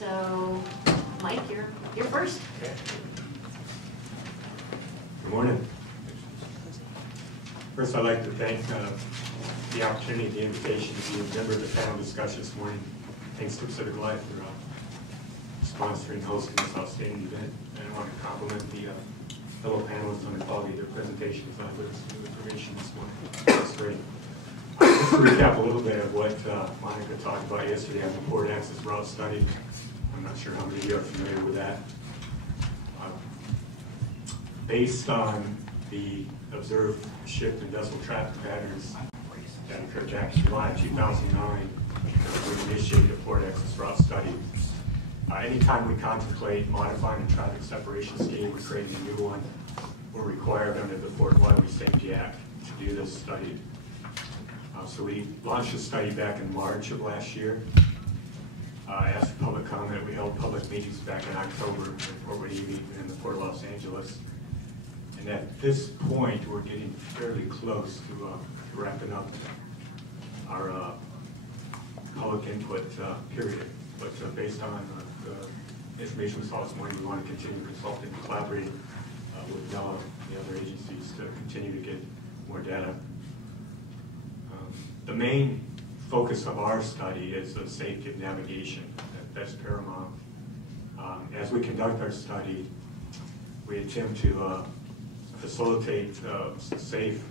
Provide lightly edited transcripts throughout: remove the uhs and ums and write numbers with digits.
So, Mike, you're first. Okay. Good morning. First, I'd like to thank the opportunity, the invitation to be a member of the panel discussion this morning. Thanks to Pacific Life for sponsoring and hosting this outstanding event. And I want to compliment the fellow panelists on the quality of their presentations. I learned some new information this morning. That's great. Just to recap a little bit of what Monica talked about yesterday on the port access route study. I'm not sure how many of you are familiar with that. Based on the observed shift in vessel traffic patterns that occurred back in July 2009, we initiated a port access route study. Anytime we contemplate modifying a traffic separation scheme or creating a new one, we're required under the Port Waterway Safety Act to do this study. So we launched the study back in March of last year. I asked for public comment. We held public meetings back in October in Fort Worth and in the Port of Los Angeles. And at this point, we're getting fairly close to wrapping up our public input period. But based on the information we saw this morning, we want to continue consulting and collaborating with NOAA and the other agencies to continue to get more data. The main focus of our study is the safety of navigation. That's paramount. As we conduct our study, we attempt to facilitate safe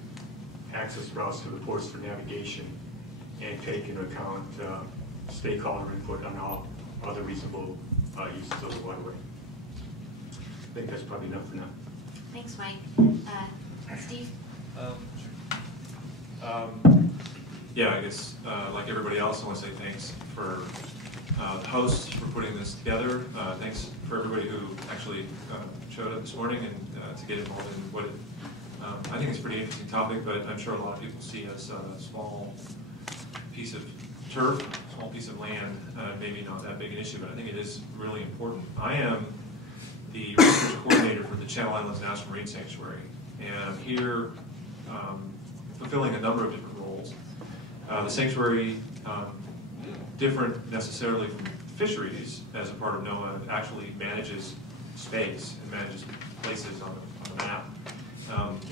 access routes to the ports for navigation and take into account stakeholder input on all other reasonable uses of the waterway. I think that's probably enough for now. Thanks, Mike. Steve? Yeah, I guess like everybody else, I want to say thanks for the hosts for putting this together. Thanks for everybody who actually showed up this morning and to get involved in what it, I think it's a pretty interesting topic, but I'm sure a lot of people see as a small piece of turf, small piece of land, maybe not that big an issue, but I think it is really important. I am the research coordinator for the Channel Islands National Marine Sanctuary, and I'm here fulfilling a number of different roles. The sanctuary, different necessarily from fisheries as a part of NOAA, actually manages space and manages places on the map.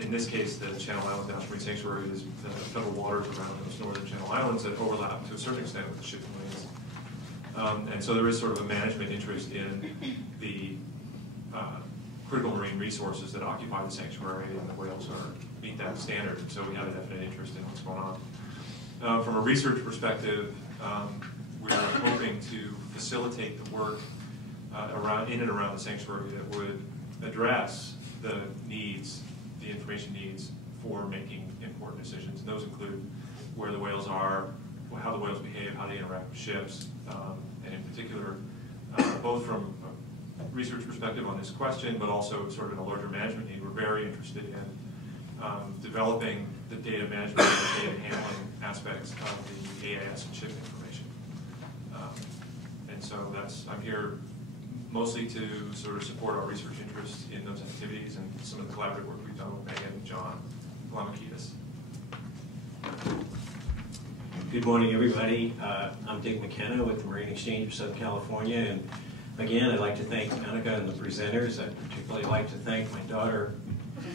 In this case, the Channel Islands National Marine Sanctuary is the federal waters around those northern Channel Islands that overlap to a certain extent with the shipping lanes. And so there is sort of a management interest in the critical marine resources that occupy the sanctuary, and the whales meet that standard. And so we have a definite interest in what's going on. From a research perspective, we're hoping to facilitate the work in and around the sanctuary that would address the needs, the information needs for making important decisions. And those include where the whales are, how the whales behave, how they interact with ships, and in particular, both from a research perspective on this question, but also sort of in a larger management need, we're very interested in developing the data management and data handling aspects of the AIS and ship information. And so I'm here mostly to sort of support our research interests in those activities and some of the collaborative work we've done with Megan and John Glamakidis. Good morning, everybody. I'm Dick McKenna with the Marine Exchange of Southern California, and again, I'd like to thank Monica and the presenters. I'd particularly like to thank my daughter,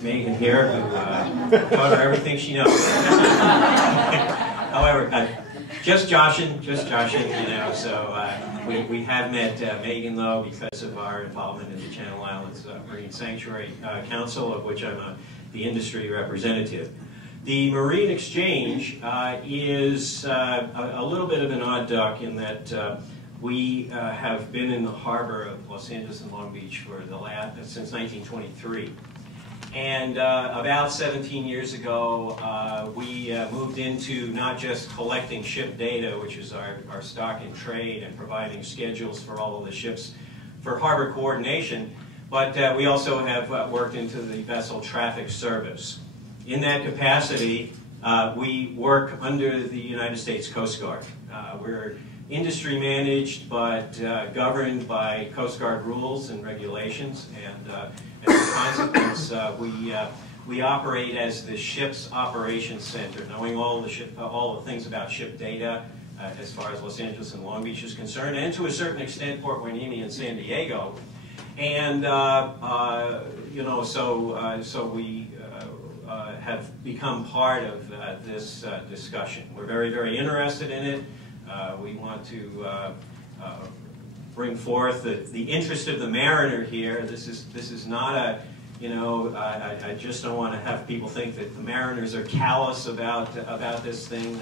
Megan here, who taught her everything she knows. However, just joshing, you know, so we have met Megan, though, because of our involvement in the Channel Islands Marine Sanctuary Council, of which I'm the industry representative. The Marine Exchange is a little bit of an odd duck in that we have been in the harbor of Los Angeles and Long Beach for since 1923. And about 17 years ago, we moved into not just collecting ship data, which is our stock and trade, and providing schedules for all of the ships for harbor coordination, but we also have worked into the vessel traffic service. In that capacity, we work under the United States Coast Guard. We're industry managed, but governed by Coast Guard rules and regulations, and as a consequence, we operate as the ship's operations center, knowing all the things about ship data, as far as Los Angeles and Long Beach is concerned, and to a certain extent Port Hueneme and San Diego. And you know, so we have become part of this discussion. We're very, very interested in it. We want to bring forth the interest of the mariner here. This is not a, you know, I just don't want to have people think that the mariners are callous about this thing.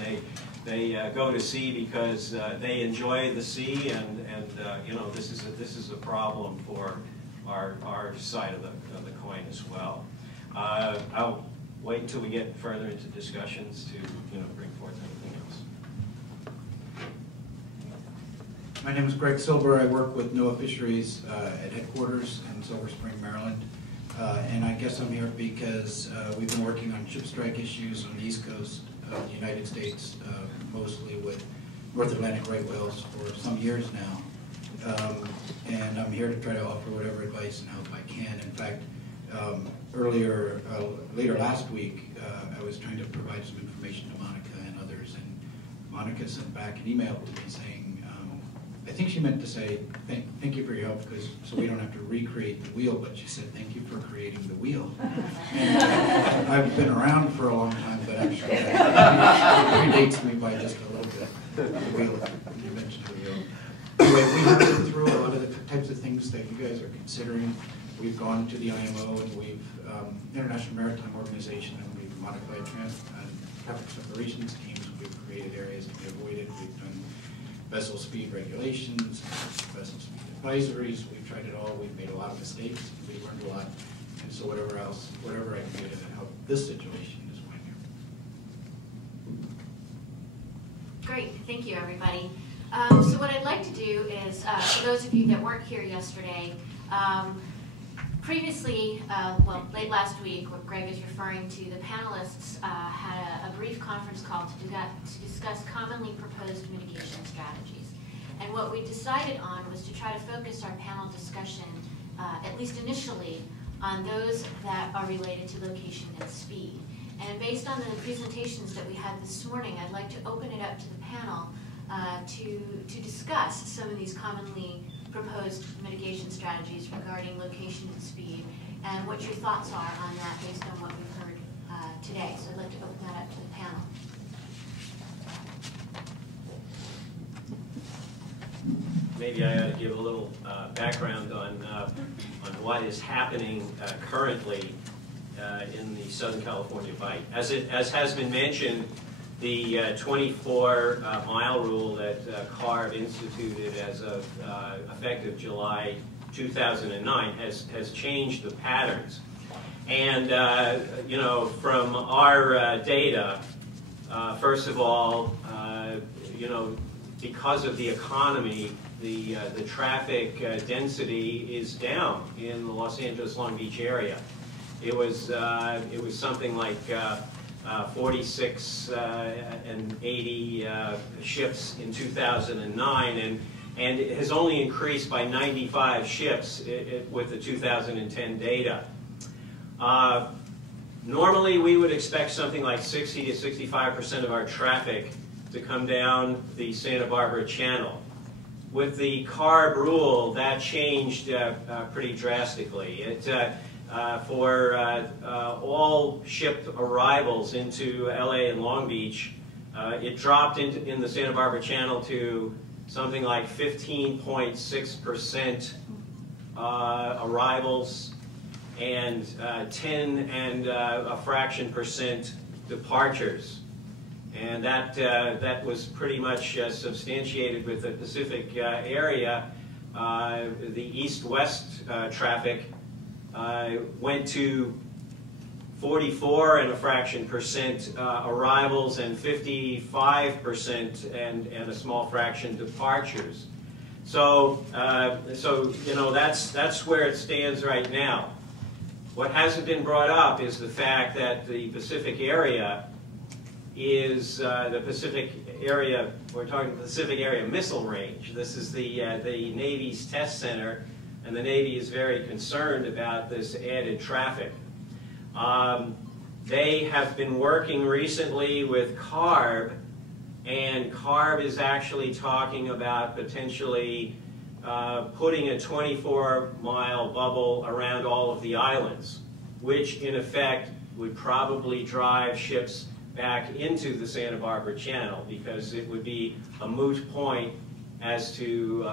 They go to sea because they enjoy the sea, and you know, this is a problem for our side of the coin as well. I'll wait until we get further into discussions to, you know, bring forth anything else. My name is Greg Silber. I work with NOAA Fisheries at headquarters in Silver Spring, Maryland. And I guess I'm here because we've been working on ship strike issues on the East Coast of the United States, mostly with North Atlantic right whales for some years now. And I'm here to try to offer whatever advice and help I can. In fact, later last week, I was trying to provide some information to Monica and others, and Monica sent back an email to me saying, I think she meant to say, thank you for your help, because so we don't have to recreate the wheel, but she said, thank you for creating the wheel. And I've been around for a long time, but actually it predates me by just a little bit, the wheel, you mentioned the wheel. Anyway, we have been through a lot of the types of things that you guys are considering. We've gone to the IMO, and we've, International Maritime Organization, and we've modified traffic separations teams. We've created areas to be avoided. We've done vessel speed regulations, vessel speed advisories. We've tried it all. We've made a lot of mistakes. We've learned a lot. And so whatever I can do to help this situation is why I'm here. Great, thank you, everybody. So what I'd like to do is, for those of you that weren't here yesterday, previously, well, late last week, what Greg is referring to, the panelists had a brief conference call to discuss commonly proposed mitigation strategies. And what we decided on was to try to focus our panel discussion, at least initially, on those that are related to location and speed. And based on the presentations that we had this morning, I'd like to open it up to the panel to discuss some of these commonly proposed mitigation strategies regarding location and speed, and what your thoughts are on that based on what we've heard today. So I'd like to open that up to the panel. Maybe I ought to give a little background on what is happening currently in the Southern California Bight. As has been mentioned, the 24-mile rule that CARB instituted as of effective July 2009 has changed the patterns. And you know, from our data, first of all, you know, because of the economy, the traffic density is down in the Los Angeles Long Beach area. It was something like 46 and 80 ships in 2009, and it has only increased by 95 ships with the 2010 data. Normally, we would expect something like 60 to 65% of our traffic to come down the Santa Barbara Channel. With the CARB rule, that changed pretty drastically. For all shipped arrivals into LA and Long Beach, it dropped in the Santa Barbara Channel to something like 15.6% arrivals and 10 and a fraction percent departures. And that was pretty much substantiated with the Pacific area. The east-west traffic went to 44 and a fraction percent arrivals and 55% and a small fraction departures. So you know, that's where it stands right now. What hasn't been brought up is the fact that the Pacific area is the Pacific area. We're talking Pacific Area Missile Range. This is the Navy's test center. And the Navy is very concerned about this added traffic. They have been working recently with CARB and CARB is actually talking about potentially putting a 24-mile bubble around all of the islands, which in effect would probably drive ships back into the Santa Barbara Channel, because it would be a moot point as to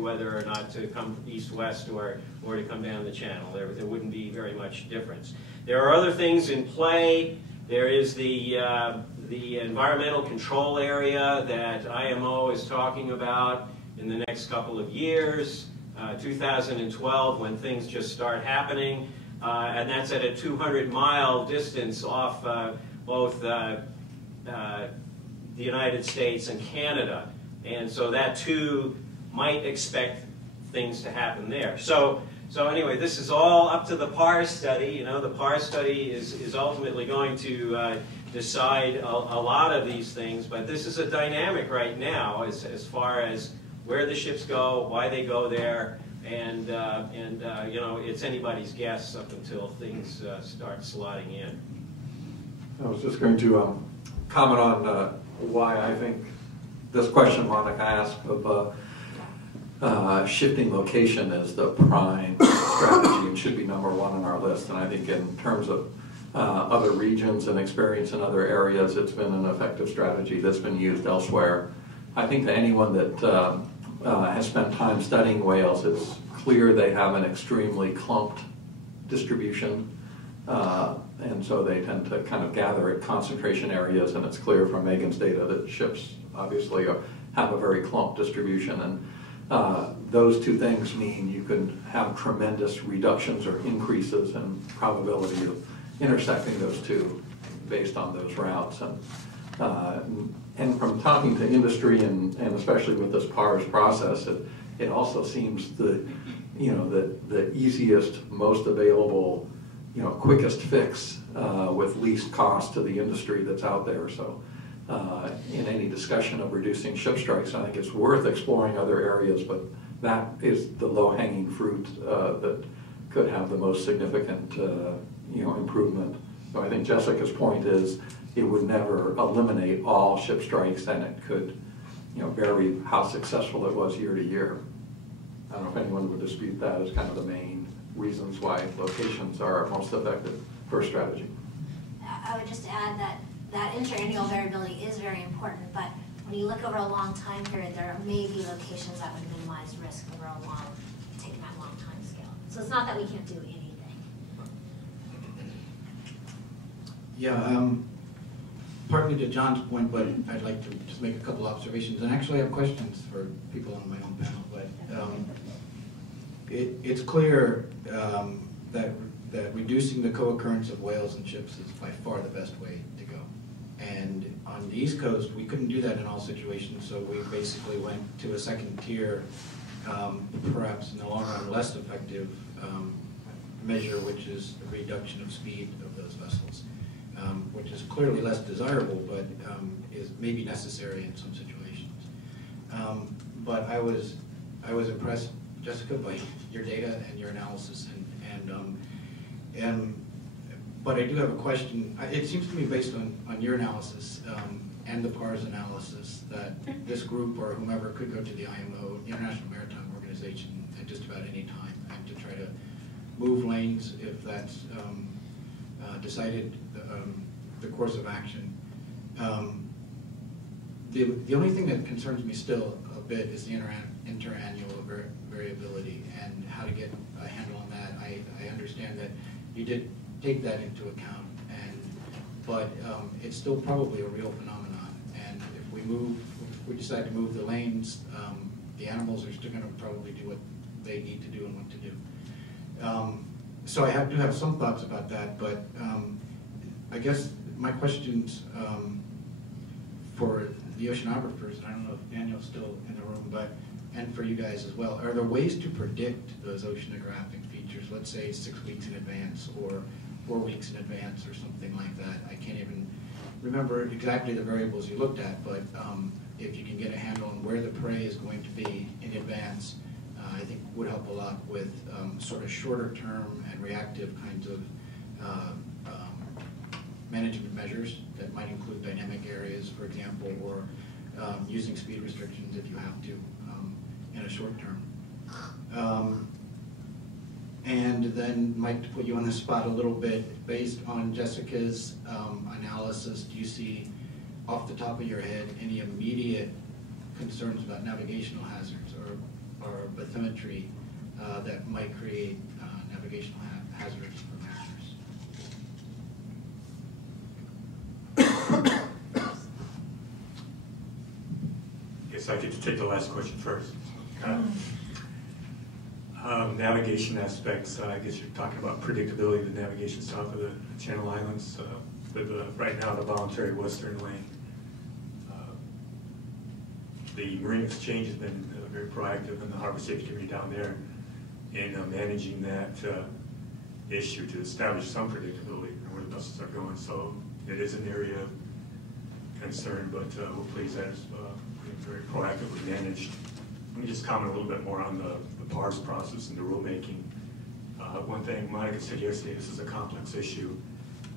whether or not to come east-west or to come down the channel. There wouldn't be very much difference. There are other things in play. There is the environmental control area that IMO is talking about in the next couple of years, 2012, when things just start happening, and that's at a 200-mile distance off both the United States and Canada. And so that too might expect things to happen there. So anyway, this is all up to the PAR study. You know, the PAR study is ultimately going to decide a lot of these things, but this is a dynamic right now as far as where the ships go, why they go there, and you know, it's anybody's guess up until things start slotting in. I was just going to comment on why I think this question Monica asked of shifting location is the prime strategy and should be #1 on our list. And I think in terms of other regions and experience in other areas, it's been an effective strategy that's been used elsewhere. I think to anyone that has spent time studying whales, it's clear they have an extremely clumped distribution. And so they tend to kind of gather at concentration areas, and it's clear from Megan's data that ships obviously have a very clumped distribution. And those two things mean you can have tremendous reductions or increases in probability of intersecting those two based on those routes. And from talking to industry and especially with this PARS process, it also seems the easiest, most available, quickest fix with least cost to the industry that's out there. So in any discussion of reducing ship strikes, I think it's worth exploring other areas, but that is the low-hanging fruit that could have the most significant improvement. So I think Jessica's point is it would never eliminate all ship strikes, and it could vary how successful it was year to year. I don't know if anyone would dispute that as kind of the main reasons why locations are most effective for a strategy. I would just add that interannual variability is very important, but when you look over a long time period, there may be locations that would minimize risk over a long, taking that long time scale. So it's not that we can't do anything. Yeah, partly to John's point, but I'd like to just make a couple observations, and actually I have questions for people on my own panel. But it's clear that reducing the co-occurrence of whales and ships is by far the best way to go. And on the East Coast, we couldn't do that in all situations, so we basically went to a second tier, perhaps in the long run less effective measure, which is the reduction of speed of those vessels. Which is clearly less desirable, but is maybe necessary in some situations. But I was impressed, Jessica, by your data and your analysis, but I do have a question. It seems to me, based on your analysis and the PARS analysis, that this group or whomever could go to the IMO, the International Maritime Organization, at just about any time, and to try to move lanes if that's decided the course of action. The only thing that concerns me still a bit is the interannual variability and how to get a handle on that. I understand that you did take that into account, but it's still probably a real phenomenon. And if we decide to move the lanes, the animals are still going to probably do what they need to do and what to do. So I do have some thoughts about that, but I guess my questions for the oceanographers, and I don't know if Daniel's still in the room, and for you guys as well, are there ways to predict those oceanographic features, let's say 6 weeks in advance or 4 weeks in advance or something like that? I can't even remember exactly the variables you looked at, but if you can get a handle on where the prey is going to be in advance, I think would help a lot with sort of shorter term and reactive kinds of management measures that might include dynamic areas, for example, or using speed restrictions if you have to in a short term. And then, Mike, to put you on the spot a little bit, based on Jessica's analysis, do you see, off the top of your head, any immediate concerns about navigational hazards or bathymetry that might create navigational hazards for masters? Guess I get to take the last question first. Navigation aspects, I guess you're talking about predictability of the navigation south of the Channel Islands. With right now the voluntary western lane. The Marine Exchange has been very proactive in the Harbor Safety Committee down there in managing that issue to establish some predictability on where the buses are going. So it is an area of concern, but we're pleased that it's being very proactively managed. Let me just comment a little bit more on the PARS process and the rulemaking. One thing Monica said yesterday, this is a complex issue,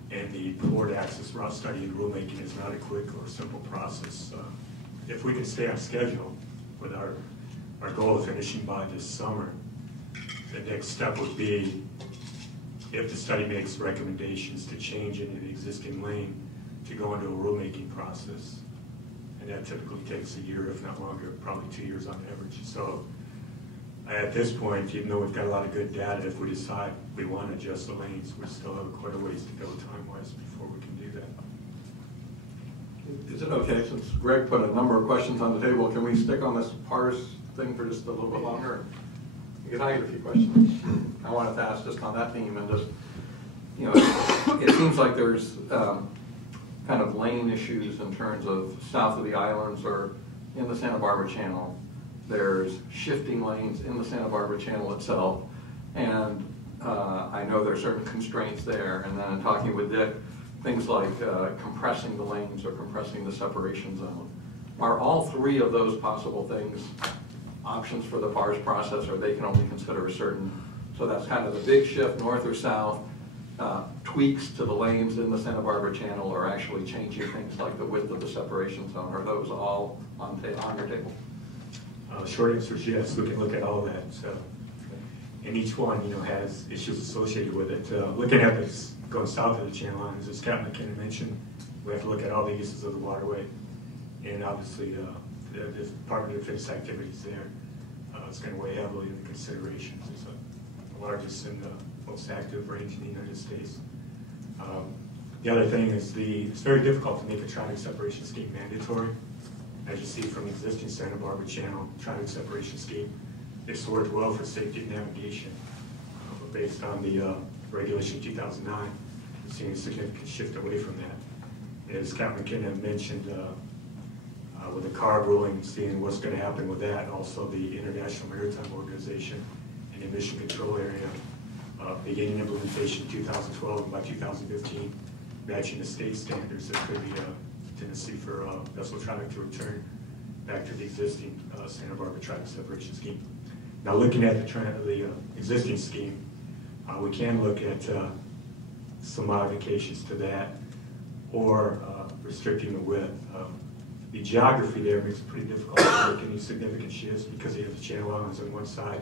and the port access route study and rulemaking is not a quick or simple process. If we can stay on schedule with our goal of finishing by this summer, the next step would be, if the study makes recommendations to change in an existing lane, to go into a rulemaking process. And that typically takes a year, if not longer, probably 2 years on average. So at this point, even though we've got a lot of good data, if we decide we want to adjust the lanes, we still have quite a ways to go time-wise before we can do that. Is it okay, since Greg put a number of questions on the table, can we stick on this PARS thing for just a little bit longer? Because I have a few questions I wanted to ask just on that theme, and just, you know, it seems like there's kind of lane issues in terms of south of the islands or in the Santa Barbara Channel. There's shifting lanes in the Santa Barbara Channel itself, and I know there are certain constraints there. And then in talking with Dick, things like compressing the lanes or compressing the separation zone. Are all three of those possible things options for the PARS process, or they can only consider a certain? So that's kind of the big shift, north or south, tweaks to the lanes in the Santa Barbara Channel, or actually changing things like the width of the separation zone. Are those all on your table? Short answer is yes. We can look at all that. So, and each one, you know, has issues associated with it. Looking at this going south of the Channel Islands, as Captain McKinnon mentioned, we have to look at all the uses of the waterway, and obviously the Department of Defense activities there. It's going to weigh heavily into considerations. It's the largest and most active range in the United States. The other thing is it's very difficult to make a traffic separation scheme mandatory. As you see from the existing Santa Barbara Channel traffic separation scheme, it's worked well for safety and navigation. But based on the regulation 2009, we're seeing a significant shift away from that. As Captain McKinnon mentioned, with the CARB ruling, seeing what's going to happen with that, also the International Maritime Organization and Emission Control Area, beginning implementation 2012, and by 2015, matching the state standards, there could be a tendency for vessel traffic to return back to the existing Santa Barbara traffic separation scheme. Now, looking at the existing scheme, we can look at some modifications to that, or restricting the width. The geography there makes it pretty difficult to make any significant shifts because you have the Channel Islands on one side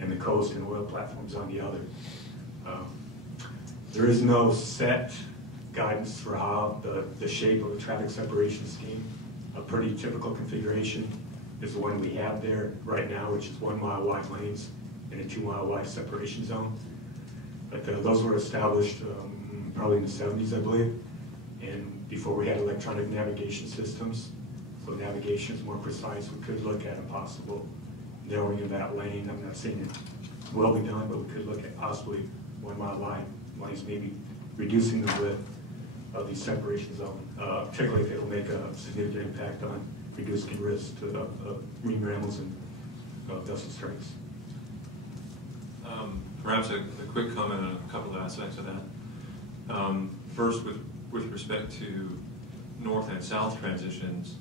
and the coast and oil platforms on the other. There is no set guidance for how the shape of the traffic separation scheme. A pretty typical configuration is the one we have there right now, which is 1 mile wide lanes and a 2 mile wide separation zone. But those were established probably in the 70s, I believe, and before we had electronic navigation systems. So navigation is more precise. We could look at a possible narrowing of that lane. I'm not saying it will be done, but we could look at possibly 1 mile wide lanes, maybe reducing the width of the separation zone, particularly if it will make a significant impact on reducing risk to marine mammals and vessel strengths. Perhaps a quick comment on a couple of aspects of that. First, with respect to north and south transitions,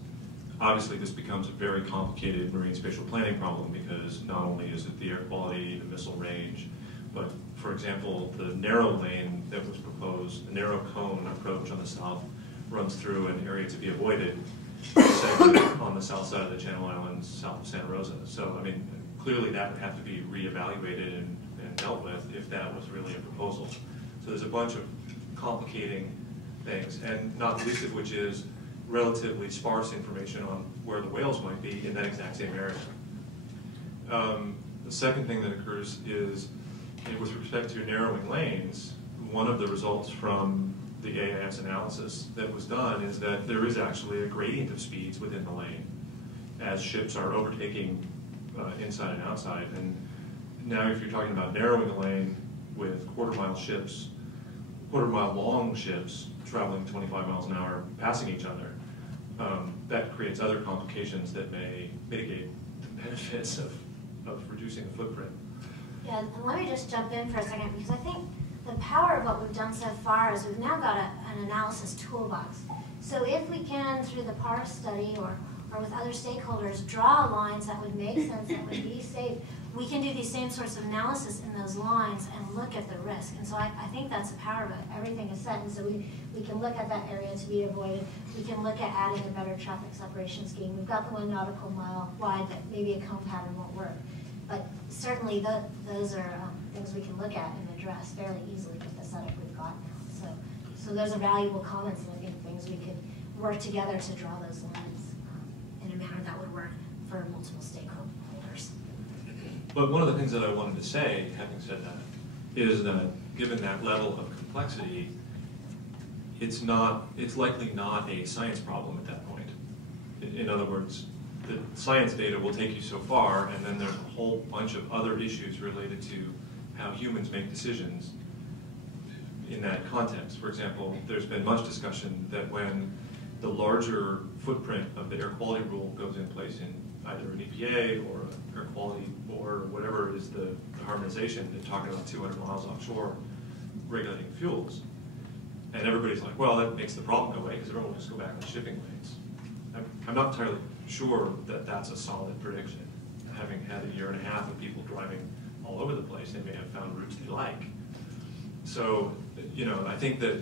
obviously this becomes a very complicated marine spatial planning problem, because not only is it the air quality, the missile range, but for example, the narrow lane that was proposed, the narrow cone approach on the south runs through an area to be avoided on the south side of the Channel Islands, south of Santa Rosa. So, I mean, clearly that would have to be reevaluated and dealt with if that was really a proposal. So there's a bunch of complicating things, and not the least of which is relatively sparse information on where the whales might be in that exact same area. The second thing that occurs is, with respect to narrowing lanes, one of the results from the AIS analysis that was done is that there is actually a gradient of speeds within the lane as ships are overtaking inside and outside. And now if you're talking about narrowing a lane with quarter-mile long ships traveling 25 miles an hour passing each other, that creates other complications that may mitigate the benefits of reducing the footprint. Yeah, and let me just jump in for a second, because I think the power of what we've done so far is we've now got an analysis toolbox. So if we can, through the PAR study or with other stakeholders, draw lines that would make sense, that would be safe, we can do these same sorts of analysis in those lines and look at the risk. And so I think that's the power of it. Everything is set, and so we can look at that area to be avoided. We can look at adding a better traffic separation scheme. We've got the 1 nautical mile wide that maybe a cone pattern won't work. But certainly those are things we can look at and address fairly easily with the setup we've got now. So those are valuable comments and things we could work together to draw those lines in a manner that would work for multiple stakeholders. But one of the things that I wanted to say, having said that, is that given that level of complexity, it's likely not a science problem at that point. In other words, the science data will take you so far, and then there's a whole bunch of other issues related to how humans make decisions in that context. For example, there's been much discussion that when the larger footprint of the air quality rule goes in place in either an EPA or an air quality board or whatever is the harmonization, they're talking about 200 miles offshore regulating fuels. And everybody's like, well, that makes the problem go away because everyone will just go back on the shipping lanes. I'm not entirely sure that that's a solid prediction. Having had a year and a half of people driving all over the place, they may have found routes they like. So, I think that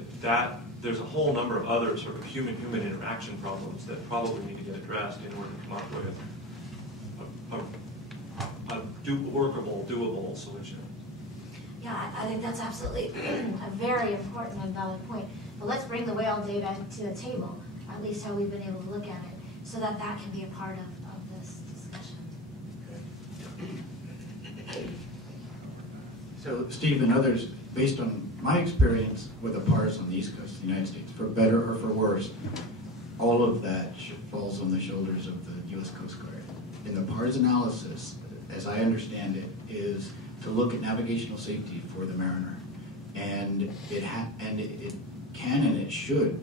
there's a whole number of other sort of human-human interaction problems that probably need to get addressed in order to come up with a workable, doable solution. Yeah, I think that's absolutely a very important and valid point. But let's bring the whale data to the table, at least how we've been able to look at it, so that can be a part of this discussion. So Steve and others, based on my experience with the PARs on the East Coast of the United States, for better or for worse, all of that falls on the shoulders of the U.S. Coast Guard. In the PARs analysis, as I understand it, is to look at navigational safety for the mariner. And it can and it should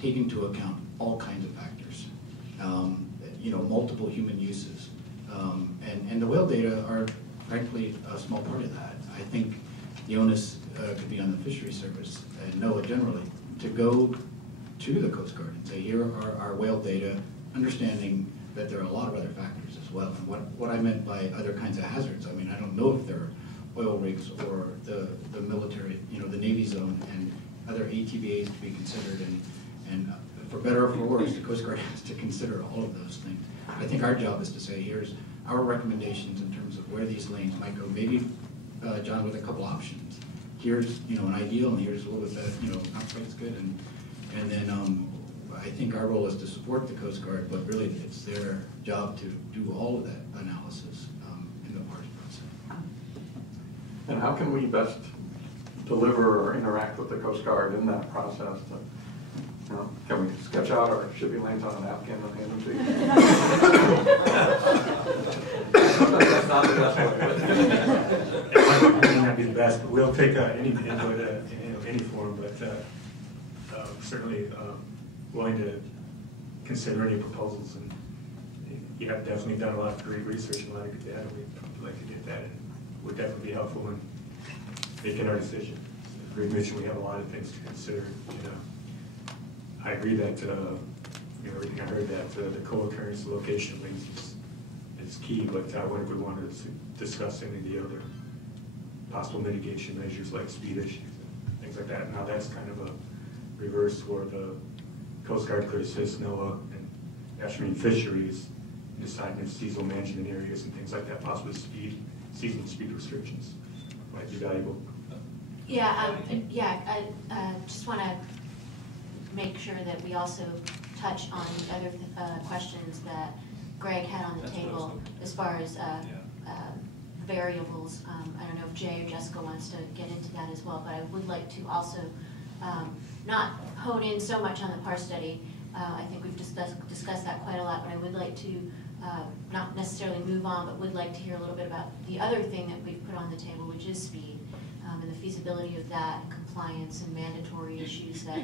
take into account all kinds of factors, multiple human uses. And the whale data are, frankly, a small part of that. I think the onus could be on the fisheries service and NOAA generally to go to the Coast Guard and say, here are our whale data, understanding that there are a lot of other factors as well. And what I meant by other kinds of hazards, I mean, I don't know if there are oil rigs or the military, the Navy zone and other ATVAs to be considered. And for better or for worse, the Coast Guard has to consider all of those things. I think our job is to say, here's our recommendations in terms of where these lanes might go. Maybe, John, with a couple options. Here's, an ideal, and here's a little bit better, not quite as good. And then I think our role is to support the Coast Guard, but really it's their job to do all of that analysis in the PARS process. And how can we best deliver or interact with the Coast Guard in that process? Can we sketch out our shipping lanes on a napkin and hand them to you? Sometimes that's not the best way. It might not be the best, but we'll take any input in any form, but certainly willing to consider any proposals. And you have definitely done a lot of great research and a lot of good data. We'd like to get that, and would definitely be helpful in making our decision. Great mission. We have a lot of things to consider. I agree that everything I heard that the co-occurrence location links is key, but what if we wanted to discuss any of the other possible mitigation measures like speed issues and things like that. Now that's kind of a reverse where the Coast Guard could assist NOAA and National Marine Fisheries in deciding if seasonal management areas and things like that, possibly seasonal speed restrictions might be valuable. Yeah, I just want to make sure that we also touch on the other questions that Greg had on the table as far as variables. I don't know if Jay or Jessica wants to get into that as well, but I would like to also not hone in so much on the PAR study. I think we've discussed that quite a lot, but I would like to not necessarily move on, but would like to hear a little bit about the other thing that we've put on the table, which is speed, and the feasibility of that, and compliance and mandatory issues that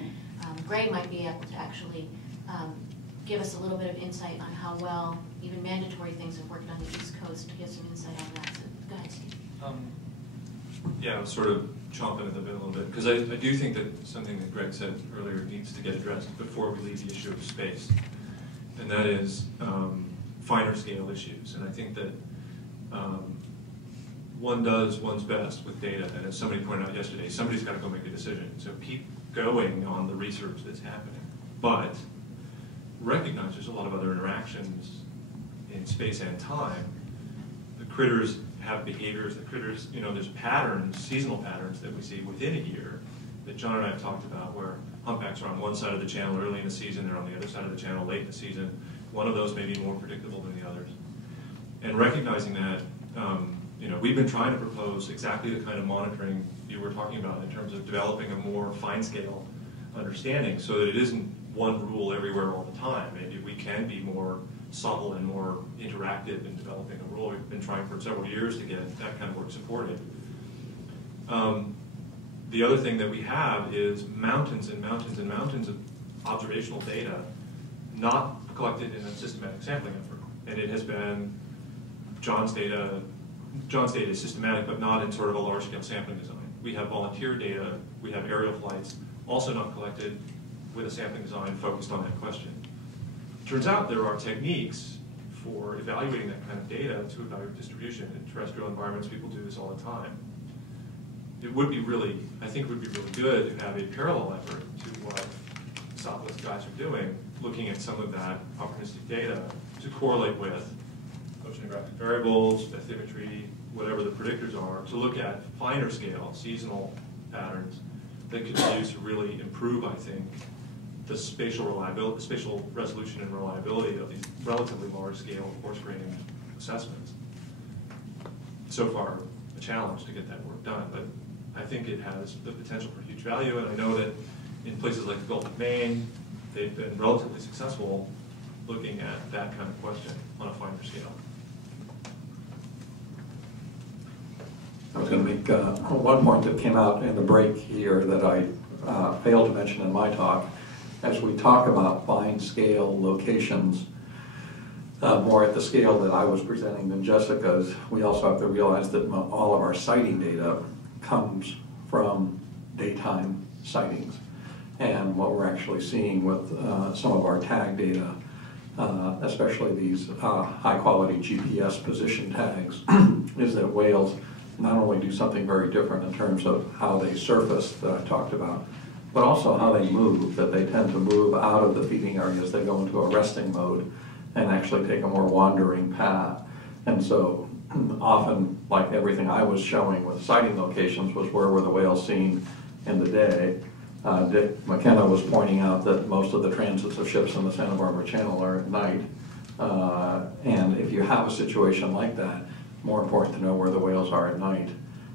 Greg might be able to actually give us a little bit of insight on how well even mandatory things have worked on the East Coast, to give some insight on that. So go ahead, Steve. Yeah, I was sort of chomping at the bit a little bit, because I do think that something that Greg said earlier needs to get addressed before we leave the issue of space, and that is finer scale issues. And I think that one does one's best with data, and as somebody pointed out yesterday, somebody's got to go make a decision. So keep going on the research that's happening, but recognize there's a lot of other interactions in space and time. The critters have behaviors, the critters, there's patterns, seasonal patterns that we see within a year that John and I have talked about, where humpbacks are on one side of the channel early in the season, they're on the other side of the channel late in the season. One of those may be more predictable than the others. And recognizing that, we've been trying to propose exactly the kind of monitoring you were talking about in terms of developing a more fine-scale understanding so that it isn't one rule everywhere all the time. Maybe we can be more subtle and more interactive in developing a rule. We've been trying for several years to get that kind of work supported. The other thing that we have is mountains and mountains and mountains of observational data not collected in a systematic sampling effort. And it has been John's data is systematic, but not in sort of a large-scale sampling design. We have volunteer data, we have aerial flights, also not collected with a sampling design focused on that question. Turns out there are techniques for evaluating that kind of data to evaluate distribution. In terrestrial environments, people do this all the time. It would be really, I think it would be really good to have a parallel effort to what Southwest guys are doing, looking at some of that opportunistic data to correlate with oceanographic variables, bathymetry, whatever the predictors are, to look at finer scale, seasonal patterns that could be used to really improve, I think, the spatial reliability, spatial resolution and reliability of these relatively large scale coarse-grained assessments. So far, a challenge to get that work done, but I think it has the potential for huge value, and I know that in places like the Gulf of Maine, they've been relatively successful looking at that kind of question on a finer scale. I was going to make one point that came out in the break here that I failed to mention in my talk. As we talk about fine scale locations, more at the scale that I was presenting than Jessica's, we also have to realize that all of our sighting data comes from daytime sightings. And what we're actually seeing with some of our tag data, especially these high quality GPS position tags, is that whales not only do something very different in terms of how they surface that I talked about, but also how they move, that they tend to move out of the feeding areas. They go into a resting mode and actually take a more wandering path. And so often, like everything I was showing with sighting locations, was where were the whales seen in the day. Dick McKenna was pointing out that most of the transits of ships in the Santa Barbara Channel are at night. And if you have a situation like that, more important to know where the whales are at night.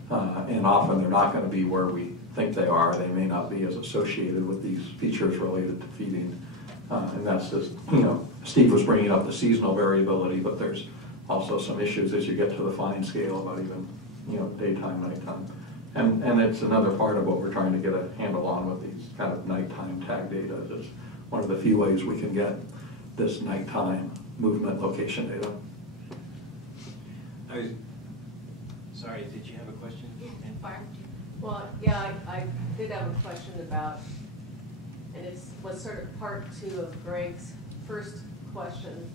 And often they're not going to be where we think they are. They may not be as associated with these features related to feeding. And that's just, Steve was bringing up the seasonal variability, but there's also some issues as you get to the fine scale about even, daytime, nighttime. And it's another part of what we're trying to get a handle on with these kind of nighttime tag data. It's one of the few ways we can get this nighttime movement location data. Sorry, did you have a question? Barb? Well, yeah, I did have a question about, and was sort of part 2 of Greg's first question,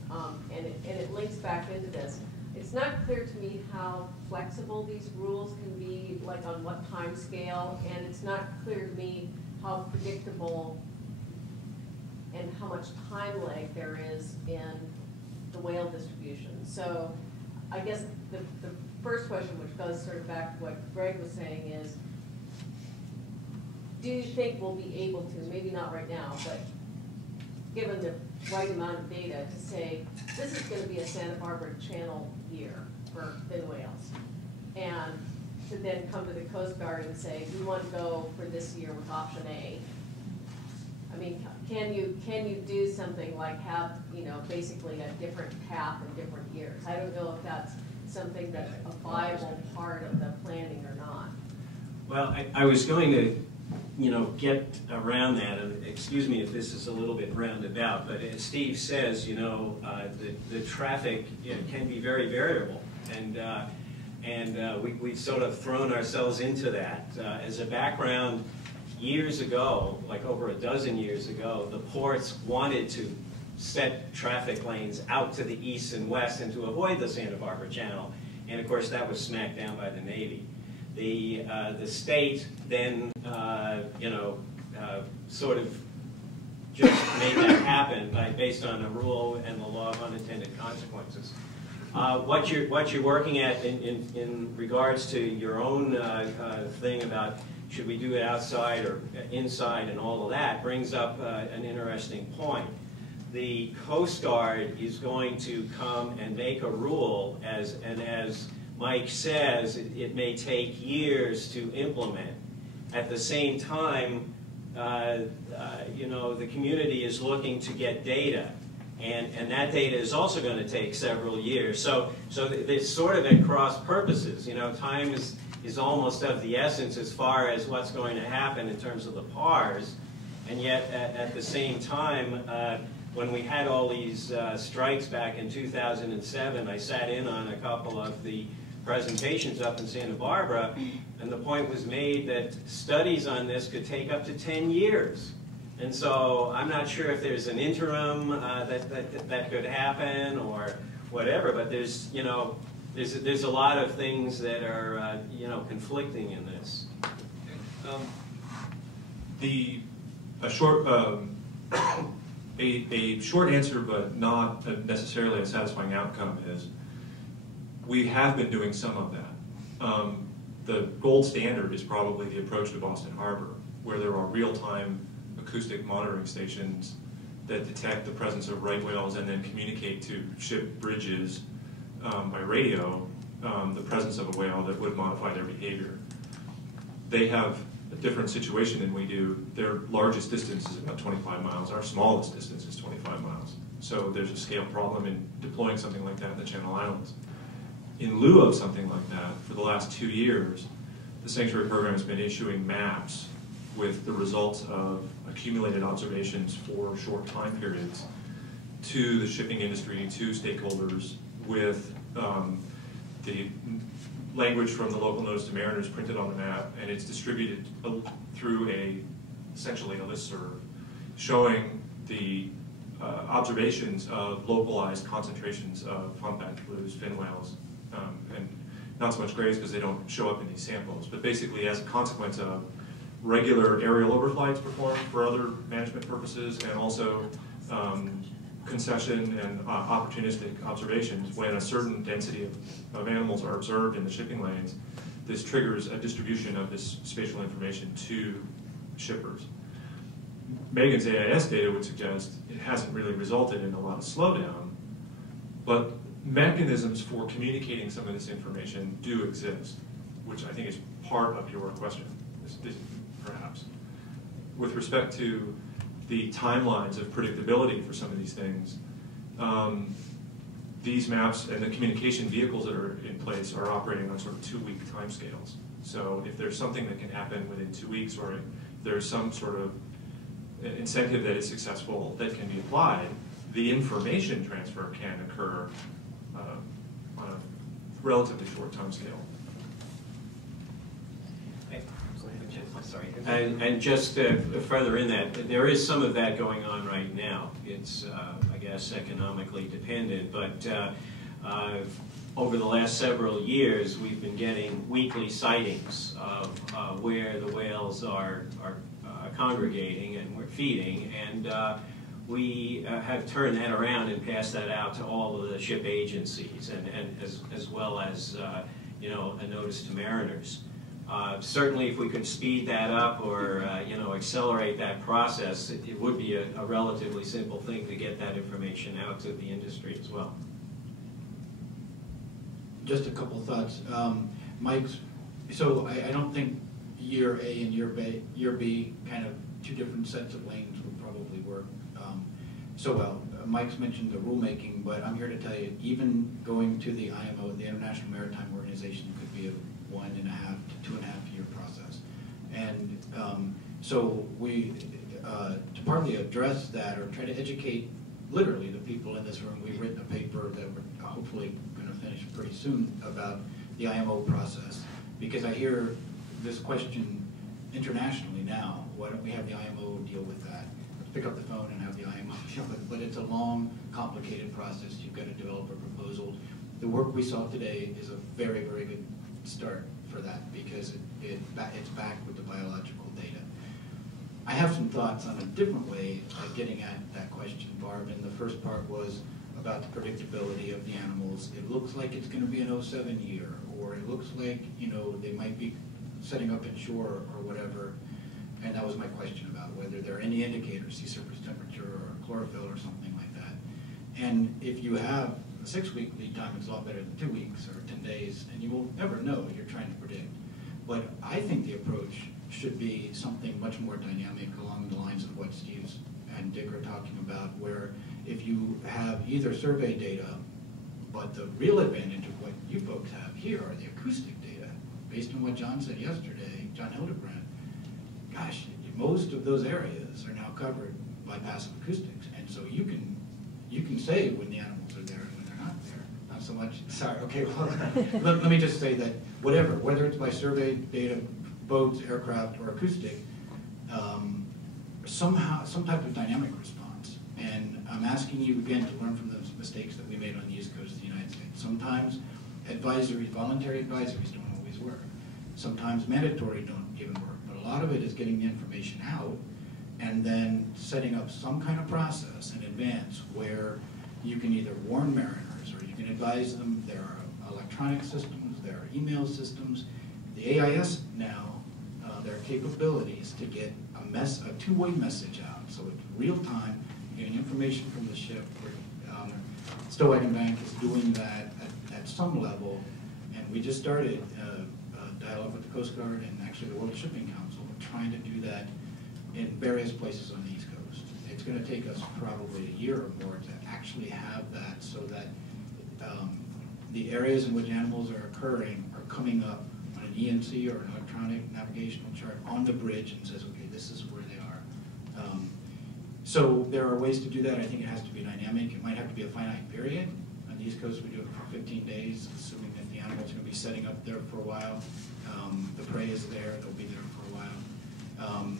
and it links back into this. it's not clear to me how flexible these rules can be, like on what time scale, and it's not clear to me how predictable and how much time lag there is in the whale distribution. So I guess the first question, which goes sort of back to what Greg was saying, is do you think we'll be able to, maybe not right now, but given the right amount of data, to say this is going to be a Santa Barbara Channel year for fin whales, and to then come to the Coast Guard and say we want to go for this year with option A? I mean, can you do something like have, you know, basically a different path in different years? I don't know if that's something that's a viable part of the planning or not. Well, I was going to, you know, get around that, and excuse me if this is a little bit roundabout, but as Steve says, you know, the traffic, you know, can be very variable, and we've sort of thrown ourselves into that. As a background, years ago, like over a dozen years ago, the ports wanted to set traffic lanes out to the east and west and to avoid the Santa Barbara Channel, and of course that was smacked down by the Navy. The state then, you know, sort of just made that happen based on a rule and the law of unintended consequences. What you're working at in regards to your own thing about should we do it outside or inside and all of that brings up an interesting point. The Coast Guard is going to come and make a rule, as Mike says, it may take years to implement. At the same time, you know, the community is looking to get data, and that data is also going to take several years. So it's sort of at cross purposes. You know, time is almost of the essence as far as what's going to happen in terms of the PARs, and yet at the same time, when we had all these strikes back in 2007, I sat in on a couple of the presentations up in Santa Barbara, and the point was made that studies on this could take up to 10 years. And so I'm not sure if there's an interim that could happen or whatever, but there's, you know, there's a lot of things that are, you know, conflicting in this. A short answer, but not necessarily a satisfying outcome, is we have been doing some of that. The gold standard is probably the approach to Boston Harbor, where there are real-time acoustic monitoring stations that detect the presence of right whales and then communicate to ship bridges by radio the presence of a whale that would modify their behavior. They have a different situation than we do. Their largest distance is about 25 miles. Our smallest distance is 25 miles. So there's a scale problem in deploying something like that in the Channel Islands. In lieu of something like that, for the last 2 years, the Sanctuary Program has been issuing maps with the results of accumulated observations for short time periods to the shipping industry, to stakeholders, with the language from the local notice to mariners printed on the map, and it's distributed through essentially a listserv showing the observations of localized concentrations of humpback blues, fin whales, and not so much grays because they don't show up in these samples, but basically as a consequence of regular aerial overflights performed for other management purposes, and also concession and opportunistic observations. When a certain density of animals are observed in the shipping lanes, this triggers a distribution of this spatial information to shippers. Megan's AIS data would suggest it hasn't really resulted in a lot of slowdown, but mechanisms for communicating some of this information do exist, which I think is part of your question, perhaps. With respect to the timelines of predictability for some of these things, these maps and the communication vehicles that are in place are operating on sort of 2-week timescales. So if there's something that can happen within 2 weeks, or if there's some sort of incentive that is successful that can be applied, the information transfer can occur on a relatively short timescale. Sorry. And just further in that, there is some of that going on right now. It's, I guess, economically dependent, but Over the last several years, we've been getting weekly sightings of where the whales are congregating and we're feeding, and we have turned that around and passed that out to all of the ship agencies, and as well as you know, a notice to mariners. Certainly, if we could speed that up or you know, accelerate that process, it would be a relatively simple thing to get that information out to the industry as well. Just a couple of thoughts. Mike's, so I don't think year A and year B, kind of two different sets of lanes would probably work so well. Mike's mentioned the rulemaking, but I'm here to tell you, even going to the IMO, the International Maritime Organization, could be a 1.5 to 2.5 year process. And so we, to partly address that or try to educate literally the people in this room, we've written a paper that we're hopefully going to finish pretty soon about the IMO process, because I hear this question internationally now, why don't we have the IMO deal with that? Let's pick up the phone and have the IMO deal with it. But it's a long, complicated process. You've got to develop a proposal. The work we saw today is a very, very good start for that, because it's backed with the biological data. I have some thoughts on a different way of getting at that question, Barb, and the first part was about the predictability of the animals. It looks like it's going to be an 07 year, or it looks like, you know, they might be setting up inshore or whatever, and that was my question about whether there are any indicators, sea surface temperature or chlorophyll or something like that. And if you have a 6-week lead time, it's a lot better than 2 weeks or 10 days, and you will never know. You're trying to predict. But I think the approach should be something much more dynamic along the lines of what Steve and Dick are talking about, where if you have either survey data, but the real advantage of what you folks have here are the acoustic data, based on what John said yesterday, John Hildebrand. Gosh, most of those areas are now covered by passive acoustics, and so you can say when the animals are there and when they're not there. Not so much, sorry, okay, well, let me just say that whatever, whether it's by survey data, boats, aircraft, or acoustic, somehow, some type of dynamic response. And I'm asking you again to learn from those mistakes that we made on the East Coast of the United States. Sometimes advisories, voluntary advisories don't always work. Sometimes mandatory don't even work. But a lot of it is getting the information out and then setting up some kind of process in advance where you can either warn mariners or you can advise them. There are electronic systems, there are email systems. The AIS now, there are capabilities to get a two-way message out. So it's real time, getting information from the ship. Stowaway Bank is doing that at some level, and we just started a dialogue with the Coast Guard and actually the World Shipping Council. We're trying to do that in various places on the East Coast. It's going to take us probably a year or more to actually have that, so that the areas in which animals are occurring are coming up on an ENC or an electronic navigational chart on the bridge and says, okay, this is where they are. So there are ways to do that. I think it has to be dynamic. It might have to be a finite period. On the East Coast, we do it for 15 days, assuming that the animal's going to be setting up there for a while. The prey is there. They'll be there for a while.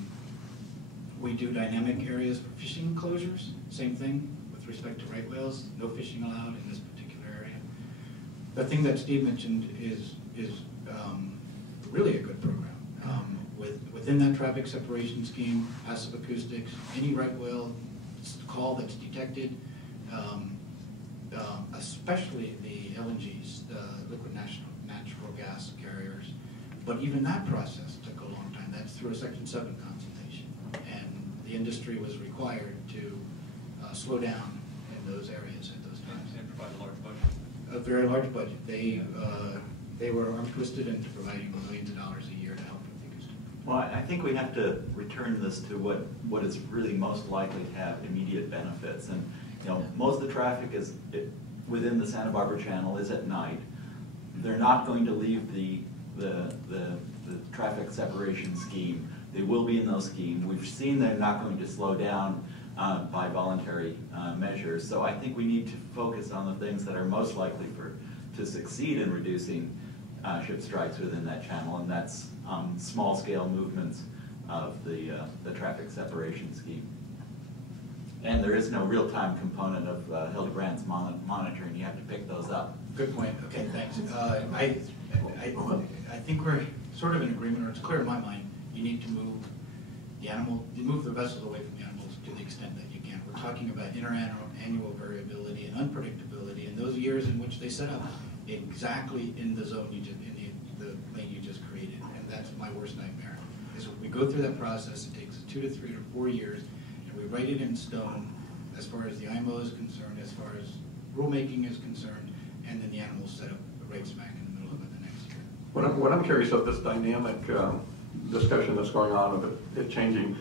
We do dynamic areas for fishing enclosures. Same thing with respect to right whales. No fishing allowed in this particular area. The thing that Steve mentioned is really a good program. Within that traffic separation scheme, passive acoustics, any right whale call that's detected, especially the LNGs, the liquid natural gas carriers. But even that process took a long time. That's through a Section 7 consultation. And the industry was required to slow down in those areas at those times. And provide a large budget. A very large budget. They were arm-twisted into providing millions of dollars a year to help with the acoustic. Well, I think we have to return this to what is really most likely to have immediate benefits. And you know, most of the traffic is within the Santa Barbara Channel is at night. They're not going to leave the traffic separation scheme. They will be in those schemes. We've seen they're not going to slow down by voluntary measures. So I think we need to focus on the things that are most likely to succeed in reducing ship strikes within that channel, and that's small-scale movements of the traffic separation scheme. And there is no real-time component of Hildebrandt's monitoring. You have to pick those up Good point. Okay, thanks. I think we're sort of in agreement, or it's clear in my mind, you need to move the vessels away from the animals to the extent that you can. We're talking about interannual variability and unpredictability in those years in which they set up exactly in the zone in the lane you just created, and that's my worst nightmare. Is we go through that process, it takes 2 to 3 to 4 years, and we write it in stone as far as the IMO is concerned, as far as rulemaking is concerned, and then the animals set up right smack in the middle of it the next year. What I'm curious of, this dynamic discussion that's going on of it changing,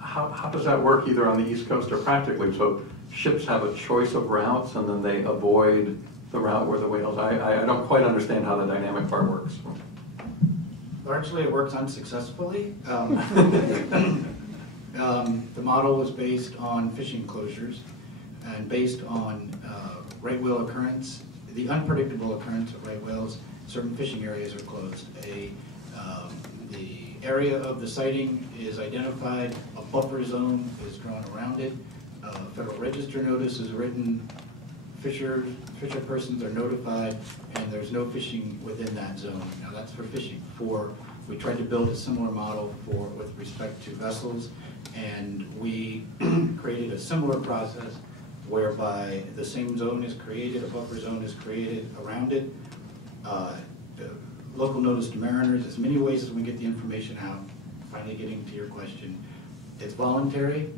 how does that work either on the East Coast or practically? So ships have a choice of routes and then they avoid the route where the whales, I don't quite understand how the dynamic part works. Largely it works unsuccessfully. The model was based on fishing closures and based on right whale occurrence, the unpredictable occurrence of right whales. Certain fishing areas are closed. The area of the sighting is identified, a buffer zone is drawn around it, Federal Register notice is written, fisher persons are notified, and there's no fishing within that zone. Now that's for fishing. We tried to build a similar model with respect to vessels, and we created a similar process whereby the same zone is created, a buffer zone is created around it. Local notice to mariners, as many ways as we get the information out. Finally getting to your question, it's voluntary.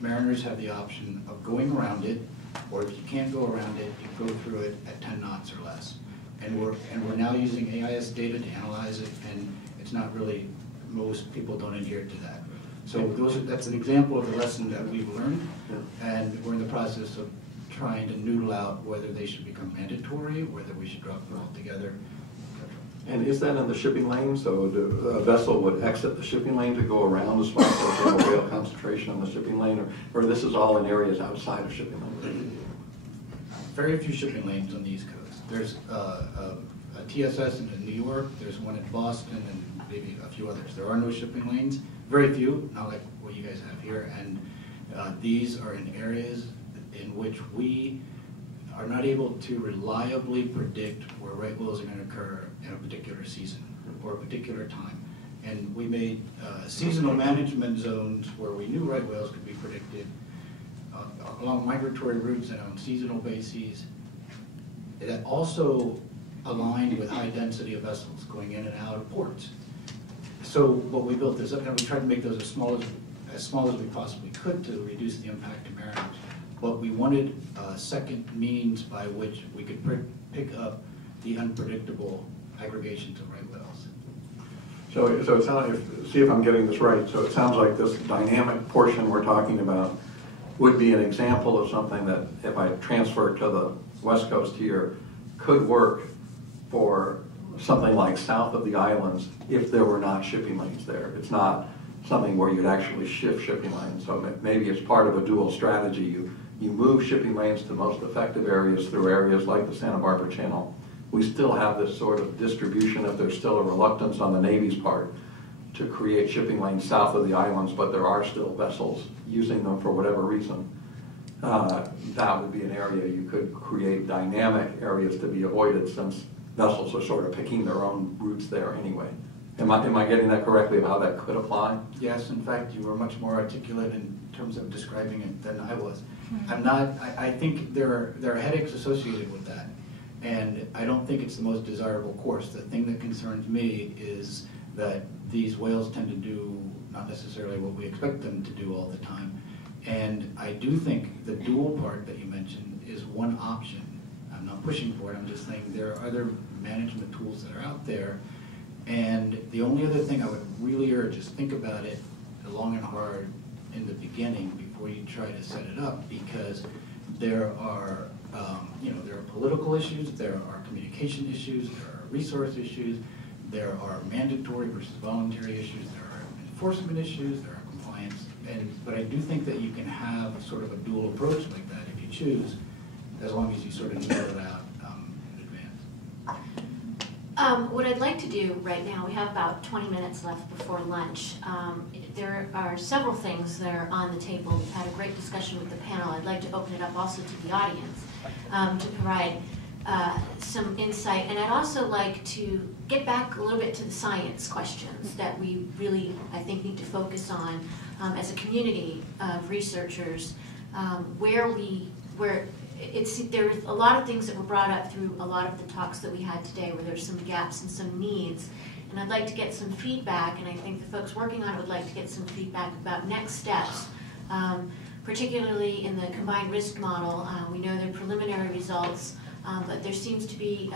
Mariners have the option of going around it, or if you can't go around it, you go through it at 10 knots or less. And we're now using AIS data to analyze it, and it's not really, most people don't adhere to that. So that's an example of the lesson that we've learned, and we're in the process of trying to noodle out whether they should become mandatory, whether we should drop them altogether. And is that in the shipping lane? So a vessel would exit the shipping lane to go around a spot where there's a whale concentration on the shipping lane, or this is all in areas outside of shipping lanes? Very few shipping lanes on the East Coast. There's a TSS in New York, there's one in Boston, and maybe a few others. There are no shipping lanes, very few, not like what you guys have here, and these are in areas in which we are not able to reliably predict where right whales are going to occur in a particular season or a particular time. And we made seasonal management zones where we knew right whales could be predicted along migratory routes and on seasonal bases. That also aligned with high density of vessels going in and out of ports. So what we built this up, and we tried to make those as small as we possibly could to reduce the impact to mariners. But we wanted a second means by which we could pick up the unpredictable aggregations of right whales. So it sounds, see if I'm getting this right. So it sounds like this dynamic portion we're talking about would be an example of something that, if I transfer to the West Coast here, could work for something like south of the islands if there were not shipping lanes there. It's not something where you'd actually shift shipping lanes. So maybe it's part of a dual strategy. You move shipping lanes to most effective areas through areas like the Santa Barbara Channel. We still have this sort of distribution if there's still a reluctance on the Navy's part to create shipping lanes south of the islands, but there are still vessels using them for whatever reason. That would be an area you could create dynamic areas to be avoided, since vessels are sort of picking their own routes there anyway. Am I getting that correctly of how that could apply? Yes, in fact, you were much more articulate in terms of describing it than I was. I think there are headaches associated with that, and I don't think it's the most desirable course. The thing that concerns me is that these whales tend to do not necessarily what we expect them to do all the time. And I do think the dual part that you mentioned is one option. I'm not pushing for it, I'm just saying there are other management tools that are out there. And the only other thing I would really urge is think about it long and hard in the beginning before you try to set it up, because there are, there are political issues, there are communication issues, there are resource issues, there are mandatory versus voluntary issues, there are enforcement issues, there are compliance, but I do think that you can have sort of a dual approach like that if you choose, as long as you sort of nail it out in advance. What I'd like to do right now, we have about 20 minutes left before lunch. There are several things that are on the table. We've had a great discussion with the panel. I'd like to open it up also to the audience to provide some insight. And I'd also like to get back a little bit to the science questions that we really, I think, need to focus on as a community of researchers, where there's a lot of things that were brought up through a lot of the talks that we had today, where there's some gaps and some needs. And I'd like to get some feedback, and I think the folks working on it would like to get some feedback about next steps, particularly in the combined risk model. We know there are preliminary results, but there seems to be,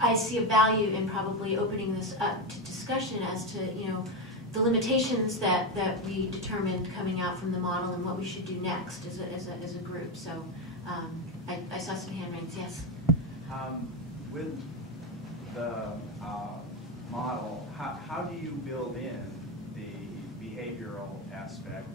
I see a value in probably opening this up to discussion as to, the limitations that we determined coming out from the model and what we should do next as a group. So I saw some hand raised, yes? With the model, how do you build in the behavioral aspect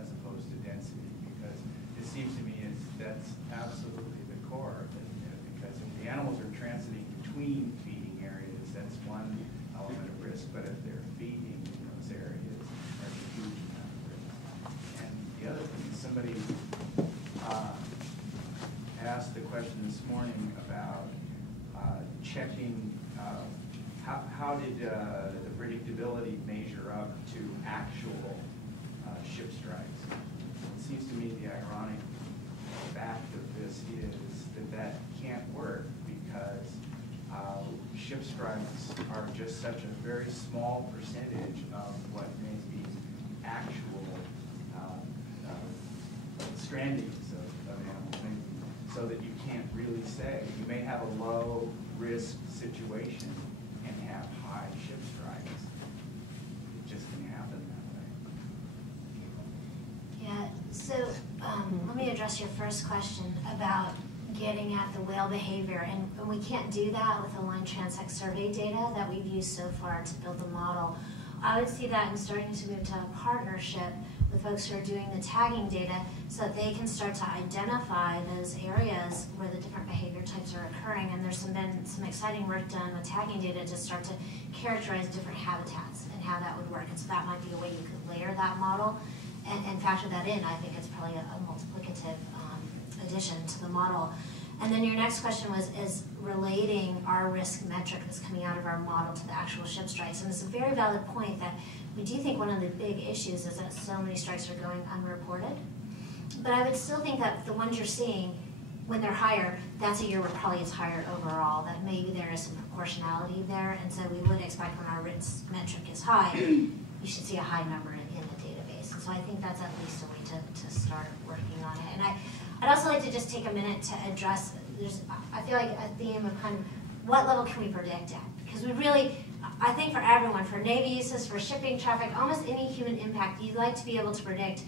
as opposed to density? Because it seems to me that's absolutely the core of it, because if the animals are transiting between feeding areas, that's one element of risk, but if they're feeding in those areas, there's a huge amount of risk. And the other thing, somebody asked the question this morning about checking how did the predictability measure up to actual ship strikes. It seems to me the ironic fact of this is that can't work because ship strikes are just such a very small percentage of what may be actual strandings of animals, so that you can't really say. You may have a low risk situation and have high ship strikes. It just can happen that way. Yeah, so let me address your first question about getting at the whale behavior. And we can't do that with the line transect survey data that we've used so far to build the model. I would see that in starting to move to a partnership with folks who are doing the tagging data so that they can start to identify those areas where the different behavior types are occurring. And there's been some exciting work done with tagging data to start to characterize different habitats and how that would work. And so that might be a way you could layer that model and factor that in. I think it's probably a multiplicative addition to the model. And then your next question is relating our risk metric that's coming out of our model to the actual ship strikes. And it's a very valid point that we do think one of the big issues is that so many strikes are going unreported. But I would still think that the ones you're seeing, when they're higher, that's a year where probably it's higher overall, that maybe there is some proportionality there. And so we would expect when our risk metric is high, you should see a high number in the database. And so I think that's at least a way to start working on it. And I'd also like to just take a minute to address, I feel like a theme of kind of what level can we predict at? Because we really, I think for everyone, for Navy uses, for shipping traffic, almost any human impact, you'd like to be able to predict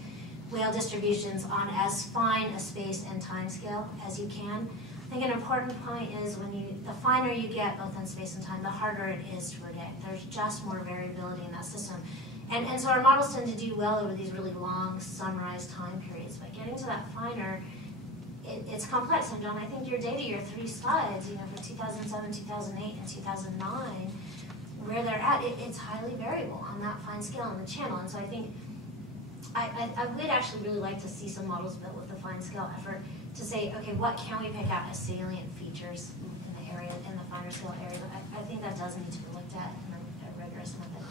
whale distributions on as fine a space and time scale as you can. I think an important point is the finer you get both in space and time, the harder it is to predict. There's just more variability in that system. And so our models tend to do well over these really long sunrise time periods, but getting to that finer, it's complex. And John, I think your data, your 3 slides, for 2007, 2008, and 2009, where they're at, it's highly variable on that fine scale on the channel. And so I think I would actually really like to see some models built with the fine scale effort to say, okay, what can we pick out as salient features in the area, in the finer scale area? But I think that does need to be looked at in a rigorous method.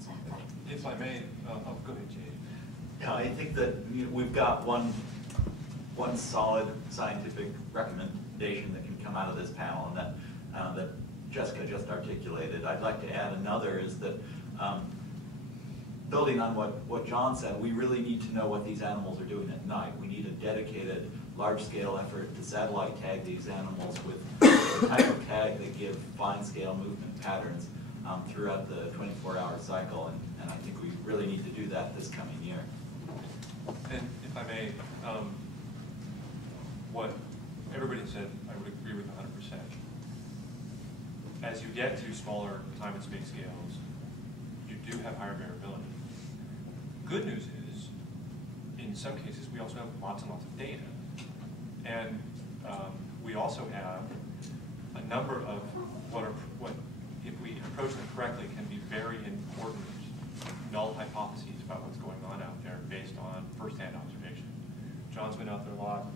So, if I may, go ahead, Jay. Yeah, I think that we've got one solid scientific recommendation that can come out of this panel, and that Jessica just articulated. I'd like to add another is that building on what John said, we really need to know what these animals are doing at night. We need a dedicated, large-scale effort to satellite tag these animals with the type of tag that give fine-scale movement patterns throughout the 24-hour cycle, and I think we really need to do that this coming year. And if I may, what everybody said, I would agree with 100%. As you get to smaller time and space scales, you do have higher variability. Good news is, in some cases, we also have lots and lots of data. And we also have a number of what, if we approach them correctly, can be very important null hypotheses about what's going on out there based on firsthand observation. John's been out there a lot,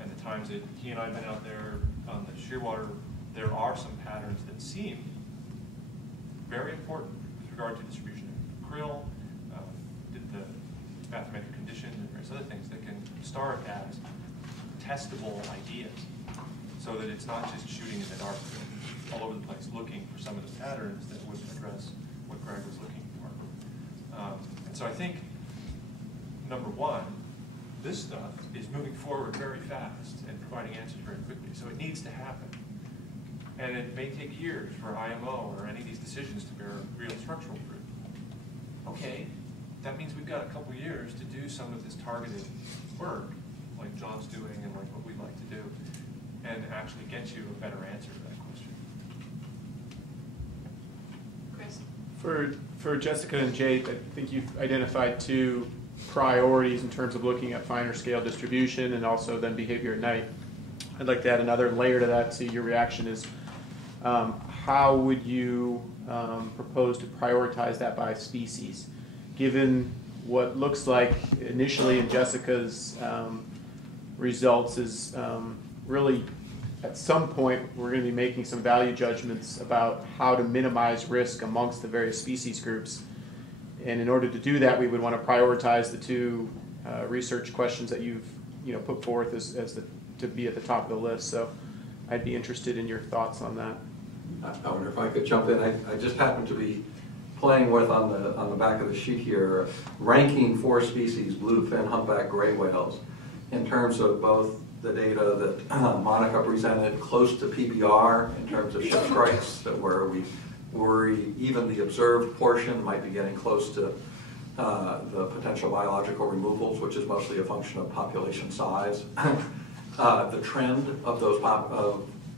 and the times that he and I have been out there, on the shearwater, there are some patterns that seem very important with regard to distribution of krill, the bathymetric condition, and various other things that can start as testable ideas, so that it's not just shooting in the dark all over the place looking for some of the patterns that would address what Greg was looking for. And so I think, number one, this stuff is moving forward very fast and providing answers very quickly, so it needs to happen. And it may take years for IMO or any of these decisions to bear real structural fruit. Okay, that means we've got a couple years to do some of this targeted work, like John's doing and like what we'd like to do, and actually get you a better answer to that question. Chris? For Jessica and Jake, I think you've identified two priorities in terms of looking at finer scale distribution and also then behavior at night. I'd like to add another layer to that, see your reaction is, how would you propose to prioritize that by species? Given what looks like initially in Jessica's results is really at some point we're going to be making some value judgments about how to minimize risk amongst the various species groups. And in order to do that, we would want to prioritize the two research questions that you've put forth to be at the top of the list. So I'd be interested in your thoughts on that. I wonder if I could jump in. I just happen to be playing with on the back of the sheet here, ranking 4 species, bluefin, humpback, gray whales, in terms of both the data that Monica presented close to PBR in terms of ship strikes, that where we worry even the observed portion might be getting close to the potential biological removals, which is mostly a function of population size. The trend of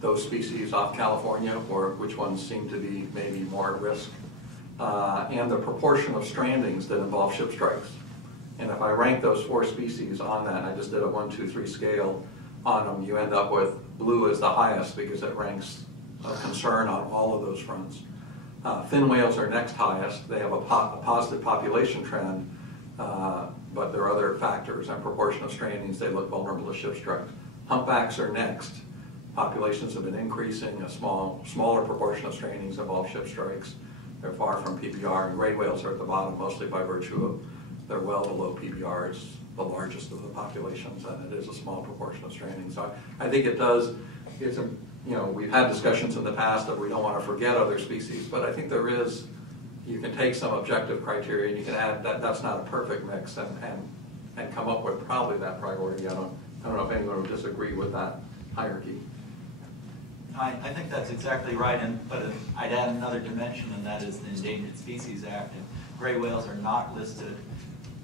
those species off California, or which ones seem to be maybe more at risk, and the proportion of strandings that involve ship strikes. And if I rank those 4 species on that, I just did a 1, 2, 3 scale on them, you end up with blue as the highest because it ranks of concern on all of those fronts. Fin whales are next highest. They have a positive population trend, but there are other factors and proportion of strandings. They look vulnerable to ship strikes. Humpbacks are next. Populations have been increasing. A smaller proportion of strandings involve ship strikes. They're far from PBR, and gray whales are at the bottom mostly by virtue of they're well below PBR. It's the largest of the populations, and it is a small proportion of strandings. So I think it does. We've had discussions in the past that we don't want to forget other species, but I think there is. You can take some objective criteria and you can add that. That's not a perfect mix, and come up with probably that priority. I don't know if anyone would disagree with that hierarchy. I think that's exactly right, but I'd add another dimension, and that is the Endangered Species Act. And gray whales are not listed.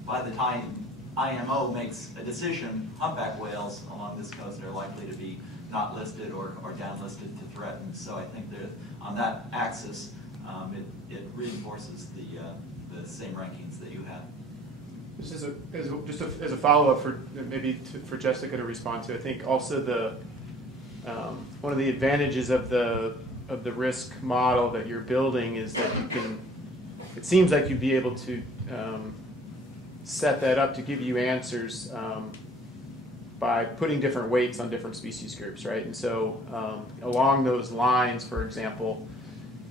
By the time IMO makes a decision, humpback whales along this coast are likely to be not listed or downlisted to threatened. So I think that on that axis, it reinforces the same rankings that you have. Just as a follow-up for Jessica to respond to, I think also one of the advantages of the risk model that you're building is that you can. It seems like you'd be able to set that up to give you answers by putting different weights on different species groups, right? And so along those lines, for example,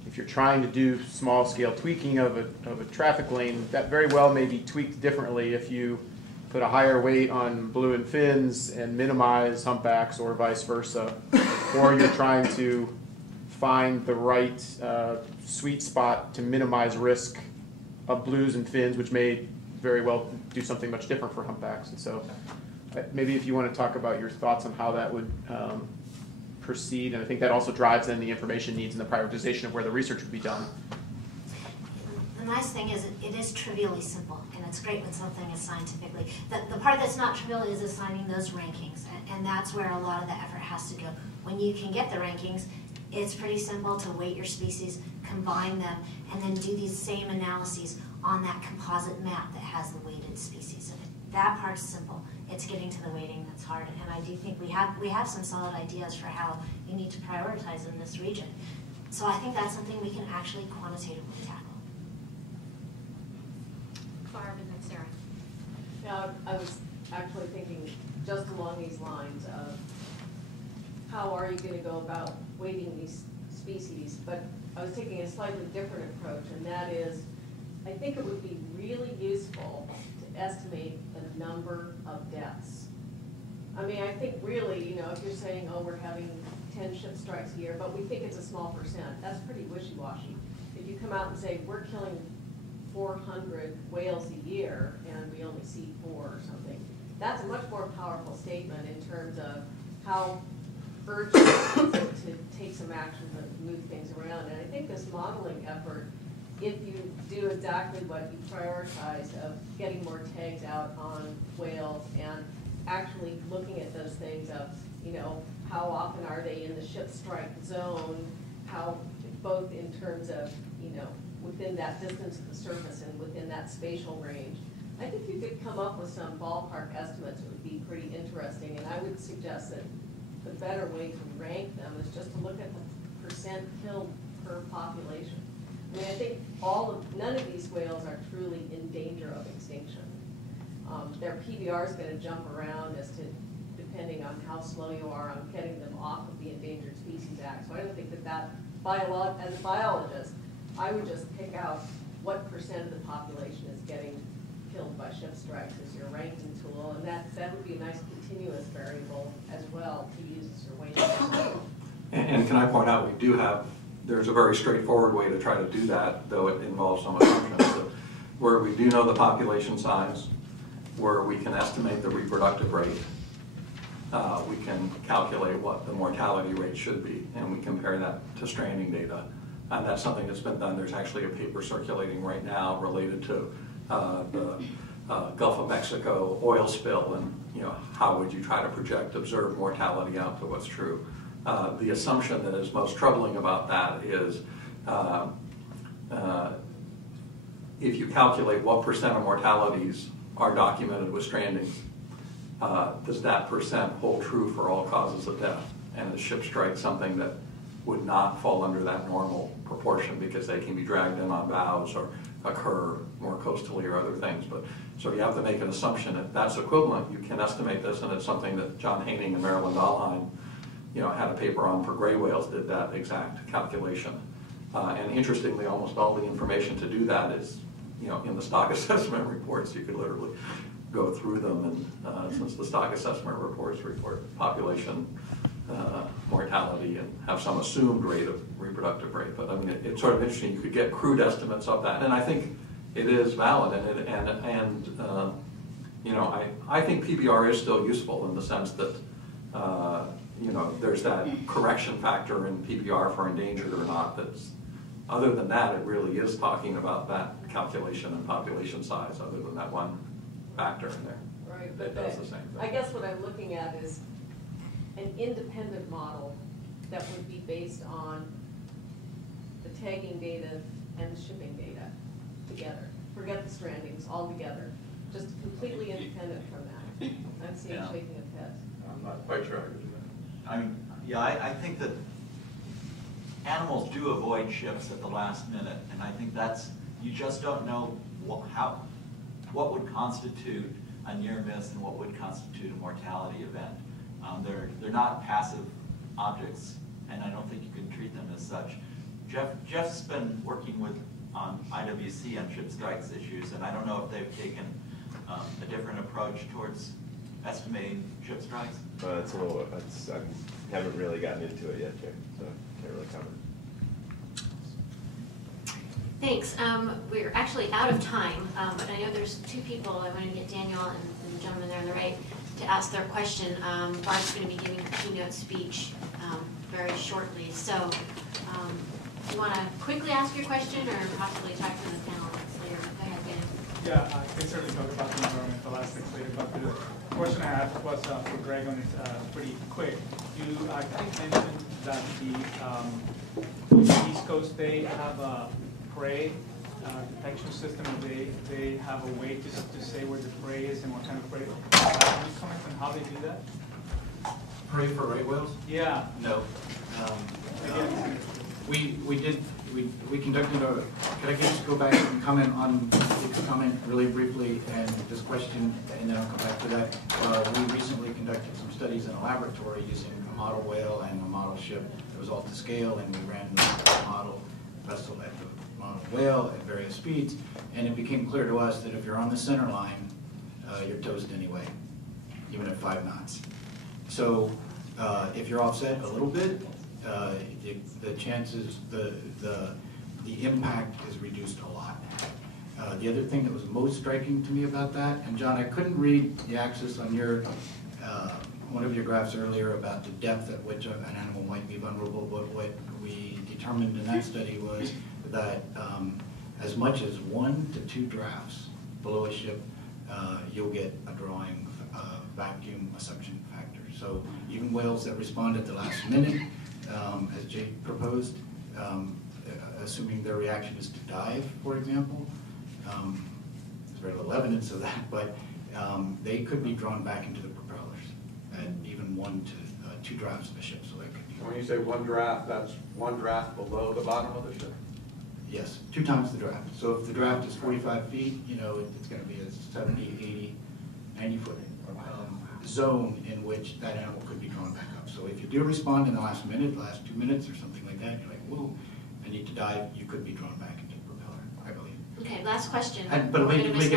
if you're trying to do small-scale tweaking of a traffic lane, that very well may be tweaked differently if you put a higher weight on blue and fins and minimize humpbacks, or vice versa, or you're trying to find the right sweet spot to minimize risk of blues and fins, which may very well do something much different for humpbacks. And so maybe if you want to talk about your thoughts on how that would proceed, and I think that also drives in the information needs and the prioritization of where the research would be done. The nice thing is it is trivially simple, and it's great when something is scientifically. The part that's not trivial is assigning those rankings, and that's where a lot of the effort has to go. When you can get the rankings, it's pretty simple to weight your species, combine them, and then do these same analyses on that composite map that has the weighted species in it. That part's simple. It's getting to the weighting that's hard, and I do think we have some solid ideas for how you need to prioritize in this region. So I think that's something we can actually quantitatively tackle. Barb and then Sarah. Now, I was actually thinking just along these lines of how are you gonna go about weighting these species? But I was taking a slightly different approach, and that is, I think it would be really useful to estimate the number of deaths. I mean, I think really, you know, if you're saying, oh, we're having 10 ship strikes a year, but we think it's a small percent, that's pretty wishy-washy. If you come out and say, we're killing 400 whales a year, and we only see 4 or something, that's a much more powerful statement in terms of how urgent it is to take some action to move things around. And I think this modeling effort, if you do exactly what you prioritize of getting more tags out on whales and actually looking at those things of, you know, how often are they in the ship strike zone, how, both in terms of, you know, within that distance of the surface and within that spatial range. I think you could come up with some ballpark estimates that would be pretty interesting, and I would suggest that the better way to rank them is just to look at the percent killed per population. I mean, I think none of these whales are truly in danger of extinction. Their PBR is going to jump around as to, depending on how slow you are on getting them off of the Endangered Species Act. So I don't think that as a biologist, I would just pick out what percent of the population is getting killed by ship strikes as your ranking tool, and that would be a nice continuous variable as well to use as your weighting. And can I point out, we do have, there's a very straightforward way to try to do that, though it involves some assumptions. So where we do know the population size, where we can estimate the reproductive rate, we can calculate what the mortality rate should be, and we compare that to stranding data. And that's something that's been done. There's actually a paper circulating right now related to the Gulf of Mexico oil spill, and you know, how would you try to project observed mortality out to what's true. The assumption that is most troubling about that is if you calculate what percent of mortalities are documented with strandings, does that percent hold true for all causes of death? And is ship strike something that would not fall under that normal proportion because they can be dragged in on bows or occur more coastally or other things? But so you have to make an assumption that that's equivalent. You can estimate this, and it's something that John Haining and Marilyn Dahlheim, you know, had a paper on for gray whales, did that exact calculation. And interestingly, almost all the information to do that is, you know, in the stock assessment reports. You could literally go through them, and since the stock assessment reports report population mortality and have some assumed rate of reproductive rate. But I mean, it's sort of interesting. You could get crude estimates of that, and I think it is valid. And you know, I think PBR is still useful in the sense that you know, there's that correction factor in PBR for endangered or not. That's, other than that, it really is talking about that calculation and population size. Other than that one factor in there, right? That does the same thing. I guess what I'm looking at is an independent model that would be based on the tagging data and the shipping data together. Forget the strandings altogether. Just completely independent from that. I'm seeing shaking of heads. I'm not quite sure I could do that. I think that animals do avoid ships at the last minute, and I think that's, you just don't know what would constitute a near miss and what would constitute a mortality event. They're not passive objects, and I don't think you can treat them as such. Jeff's been working on IWC on ship strikes issues, and I don't know if they've taken a different approach towards estimating ship strikes. It's a little, I haven't really gotten into it yet, Jay, so can't really comment. Thanks. We're actually out of time, but I know there's two people. I want to get Daniel and the gentleman there on the right to ask their question. Bart's going to be giving a keynote speech very shortly. So do you want to quickly ask your question or possibly talk to the panelists later? Go ahead, Dan. Yeah, I can certainly talk about the environmental aspects later, but the question I had was for Greg, and it's pretty quick. You, I think, mentioned that the East Coast, they have a prey detection system. They have a way to say where the prey is and what kind of prey. Can you comment on how they do that? Prey for right whales? Yeah. No. Again, We conducted a, could I just go back and comment really briefly and this question, and then I'll come back to that. We recently conducted some studies in a laboratory using a model whale and a model ship. It was all to scale, and we ran the model vessel at the model whale at various speeds, and it became clear to us that if you're on the center line, you're toast anyway, even at 5 knots. So if you're offset a little bit, the chances, the impact is reduced a lot. The other thing that was most striking to me about that, and John, I couldn't read the axis on your one of your graphs earlier about the depth at which an animal might be vulnerable, but what we determined in that study was that as much as 1 to 2 drafts below a ship, you'll get a drawing vacuum suction factor. So even whales that respond at the last minute, as Jay proposed, assuming their reaction is to dive, for example, there's very little evidence of that, but they could be drawn back into the propellers at even 1 to 2 drafts of a ship. So they could be. When you say 1 draft, that's 1 draft below the bottom of the ship? Yes, 2 times the draft. So if the draft is 45 feet, you know, it's going to be a 70, 80, 90 foot zone in which that animal could be drawn back up. So if you do respond in the last minute, the last 2 minutes or something like that, you're like, whoa, I need to dive, you could be drawn back into the propeller, I believe. Okay, last question. But let me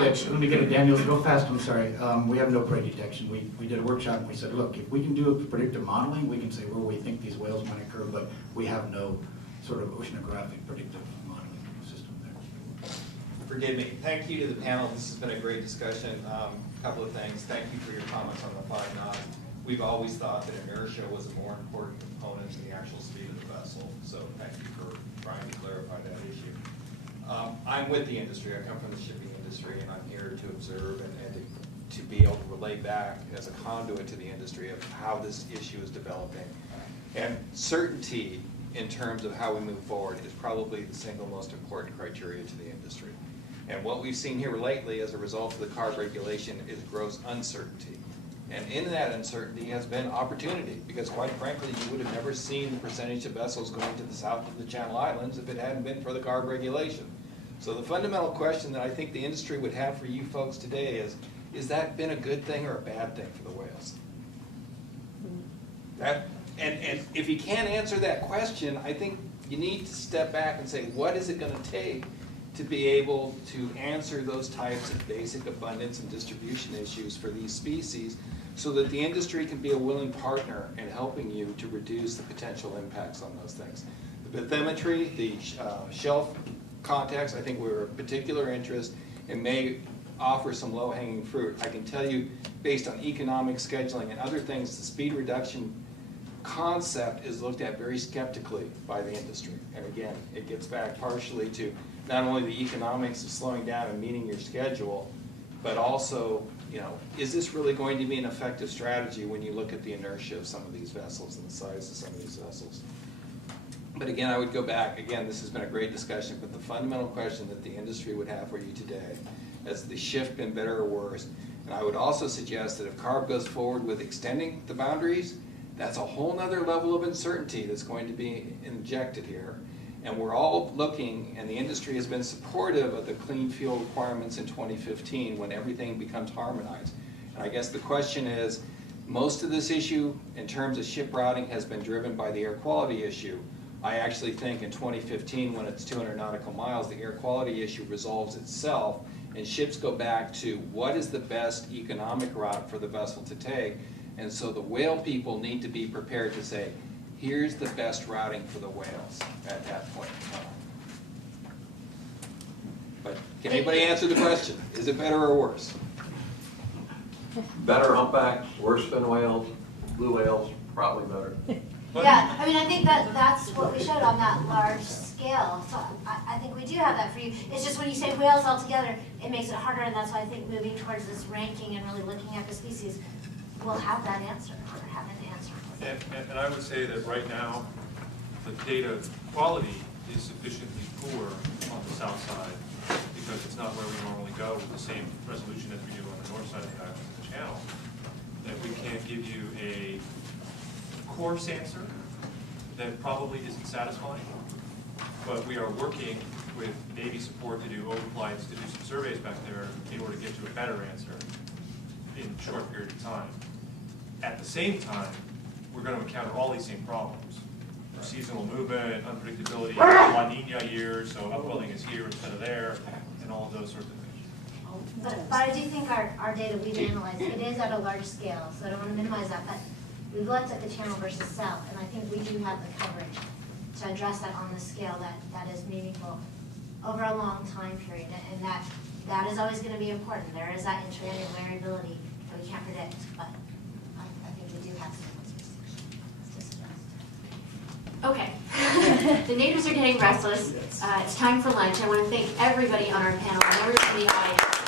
get it, Daniel, go fast, I'm sorry. We have no prey detection. We did a workshop and we said, look, if we can do predictive modeling, we can say where we think these whales might occur, but we have no sort of oceanographic predictive modeling system there. Forgive me. Thank you to the panel. This has been a great discussion. Couple of things. Thank you for your comments on the 5 knots. We've always thought that inertia was a more important component than the actual speed of the vessel. So thank you for trying to clarify that issue. I'm with the industry. I come from the shipping industry, and I'm here to observe and to be able to relay back as a conduit to the industry of how this issue is developing. And certainty in terms of how we move forward is probably the single most important criteria to the industry. And what we've seen here lately as a result of the CARB regulation is gross uncertainty. And in that uncertainty has been opportunity, because quite frankly, you would have never seen the percentage of vessels going to the south of the Channel Islands if it hadn't been for the CARB regulation. So the fundamental question that I think the industry would have for you folks today is that been a good thing or a bad thing for the whales? And if you can't answer that question, I think you need to step back and say, what is it going to take to be able to answer those types of basic abundance and distribution issues for these species so that the industry can be a willing partner in helping you to reduce the potential impacts on those things. The bathymetry, the shelf context, I think we're of particular interest and may offer some low-hanging fruit. I can tell you, based on economic scheduling and other things, the speed reduction concept is looked at very skeptically by the industry. And again, it gets back partially to not only the economics of slowing down and meeting your schedule, but also, you know, is this really going to be an effective strategy when you look at the inertia of some of these vessels and the size of some of these vessels? But again, I would go back, again, this has been a great discussion, but the fundamental question that the industry would have for you today, has the shift been better or worse? And I would also suggest that if CARB goes forward with extending the boundaries, that's a whole nother level of uncertainty that's going to be injected here. And we're all looking, and the industry has been supportive of the clean fuel requirements in 2015 when everything becomes harmonized. And I guess the question is, most of this issue in terms of ship routing has been driven by the air quality issue. I actually think in 2015, when it's 200 nautical miles, the air quality issue resolves itself, and ships go back to what is the best economic route for the vessel to take. And so the whale people need to be prepared to say, here's the best routing for the whales at that point in time. But can anybody answer the question? Is it better or worse? Better humpbacks, worse fin whales, blue whales, probably better. Yeah, I mean, I think that's what we showed on that large scale. So I think we do have that for you. It's just when you say whales altogether, it makes it harder, and that's why I think moving towards this ranking and really looking at the species, we'll have that answer, or have an answer. And I would say that right now, the data quality is sufficiently poor on the south side because it's not where we normally go with the same resolution as we do on the north side of the island of the channel, that we can't give you a coarse answer that probably isn't satisfying. but we are working with Navy support to do overflights, to do some surveys back there in order to get to a better answer in a short period of time. At the same time, we're going to encounter all these same problems. Seasonal movement, unpredictability, La Nina years, so upwelling is here instead of there, and all of those sorts of things. But I do think our data we've analyzed, it is at a large scale, so I don't want to minimize that, but we've looked at the channel versus cell, and I think we do have the coverage to address that on the scale that is meaningful over a long time period, and that is always going to be important. There is that intraannual variability that we can't predict, but I think we do have some to suggest. Okay, the neighbors are getting restless. It's time for lunch. I want to thank everybody on our panel, members in the audience.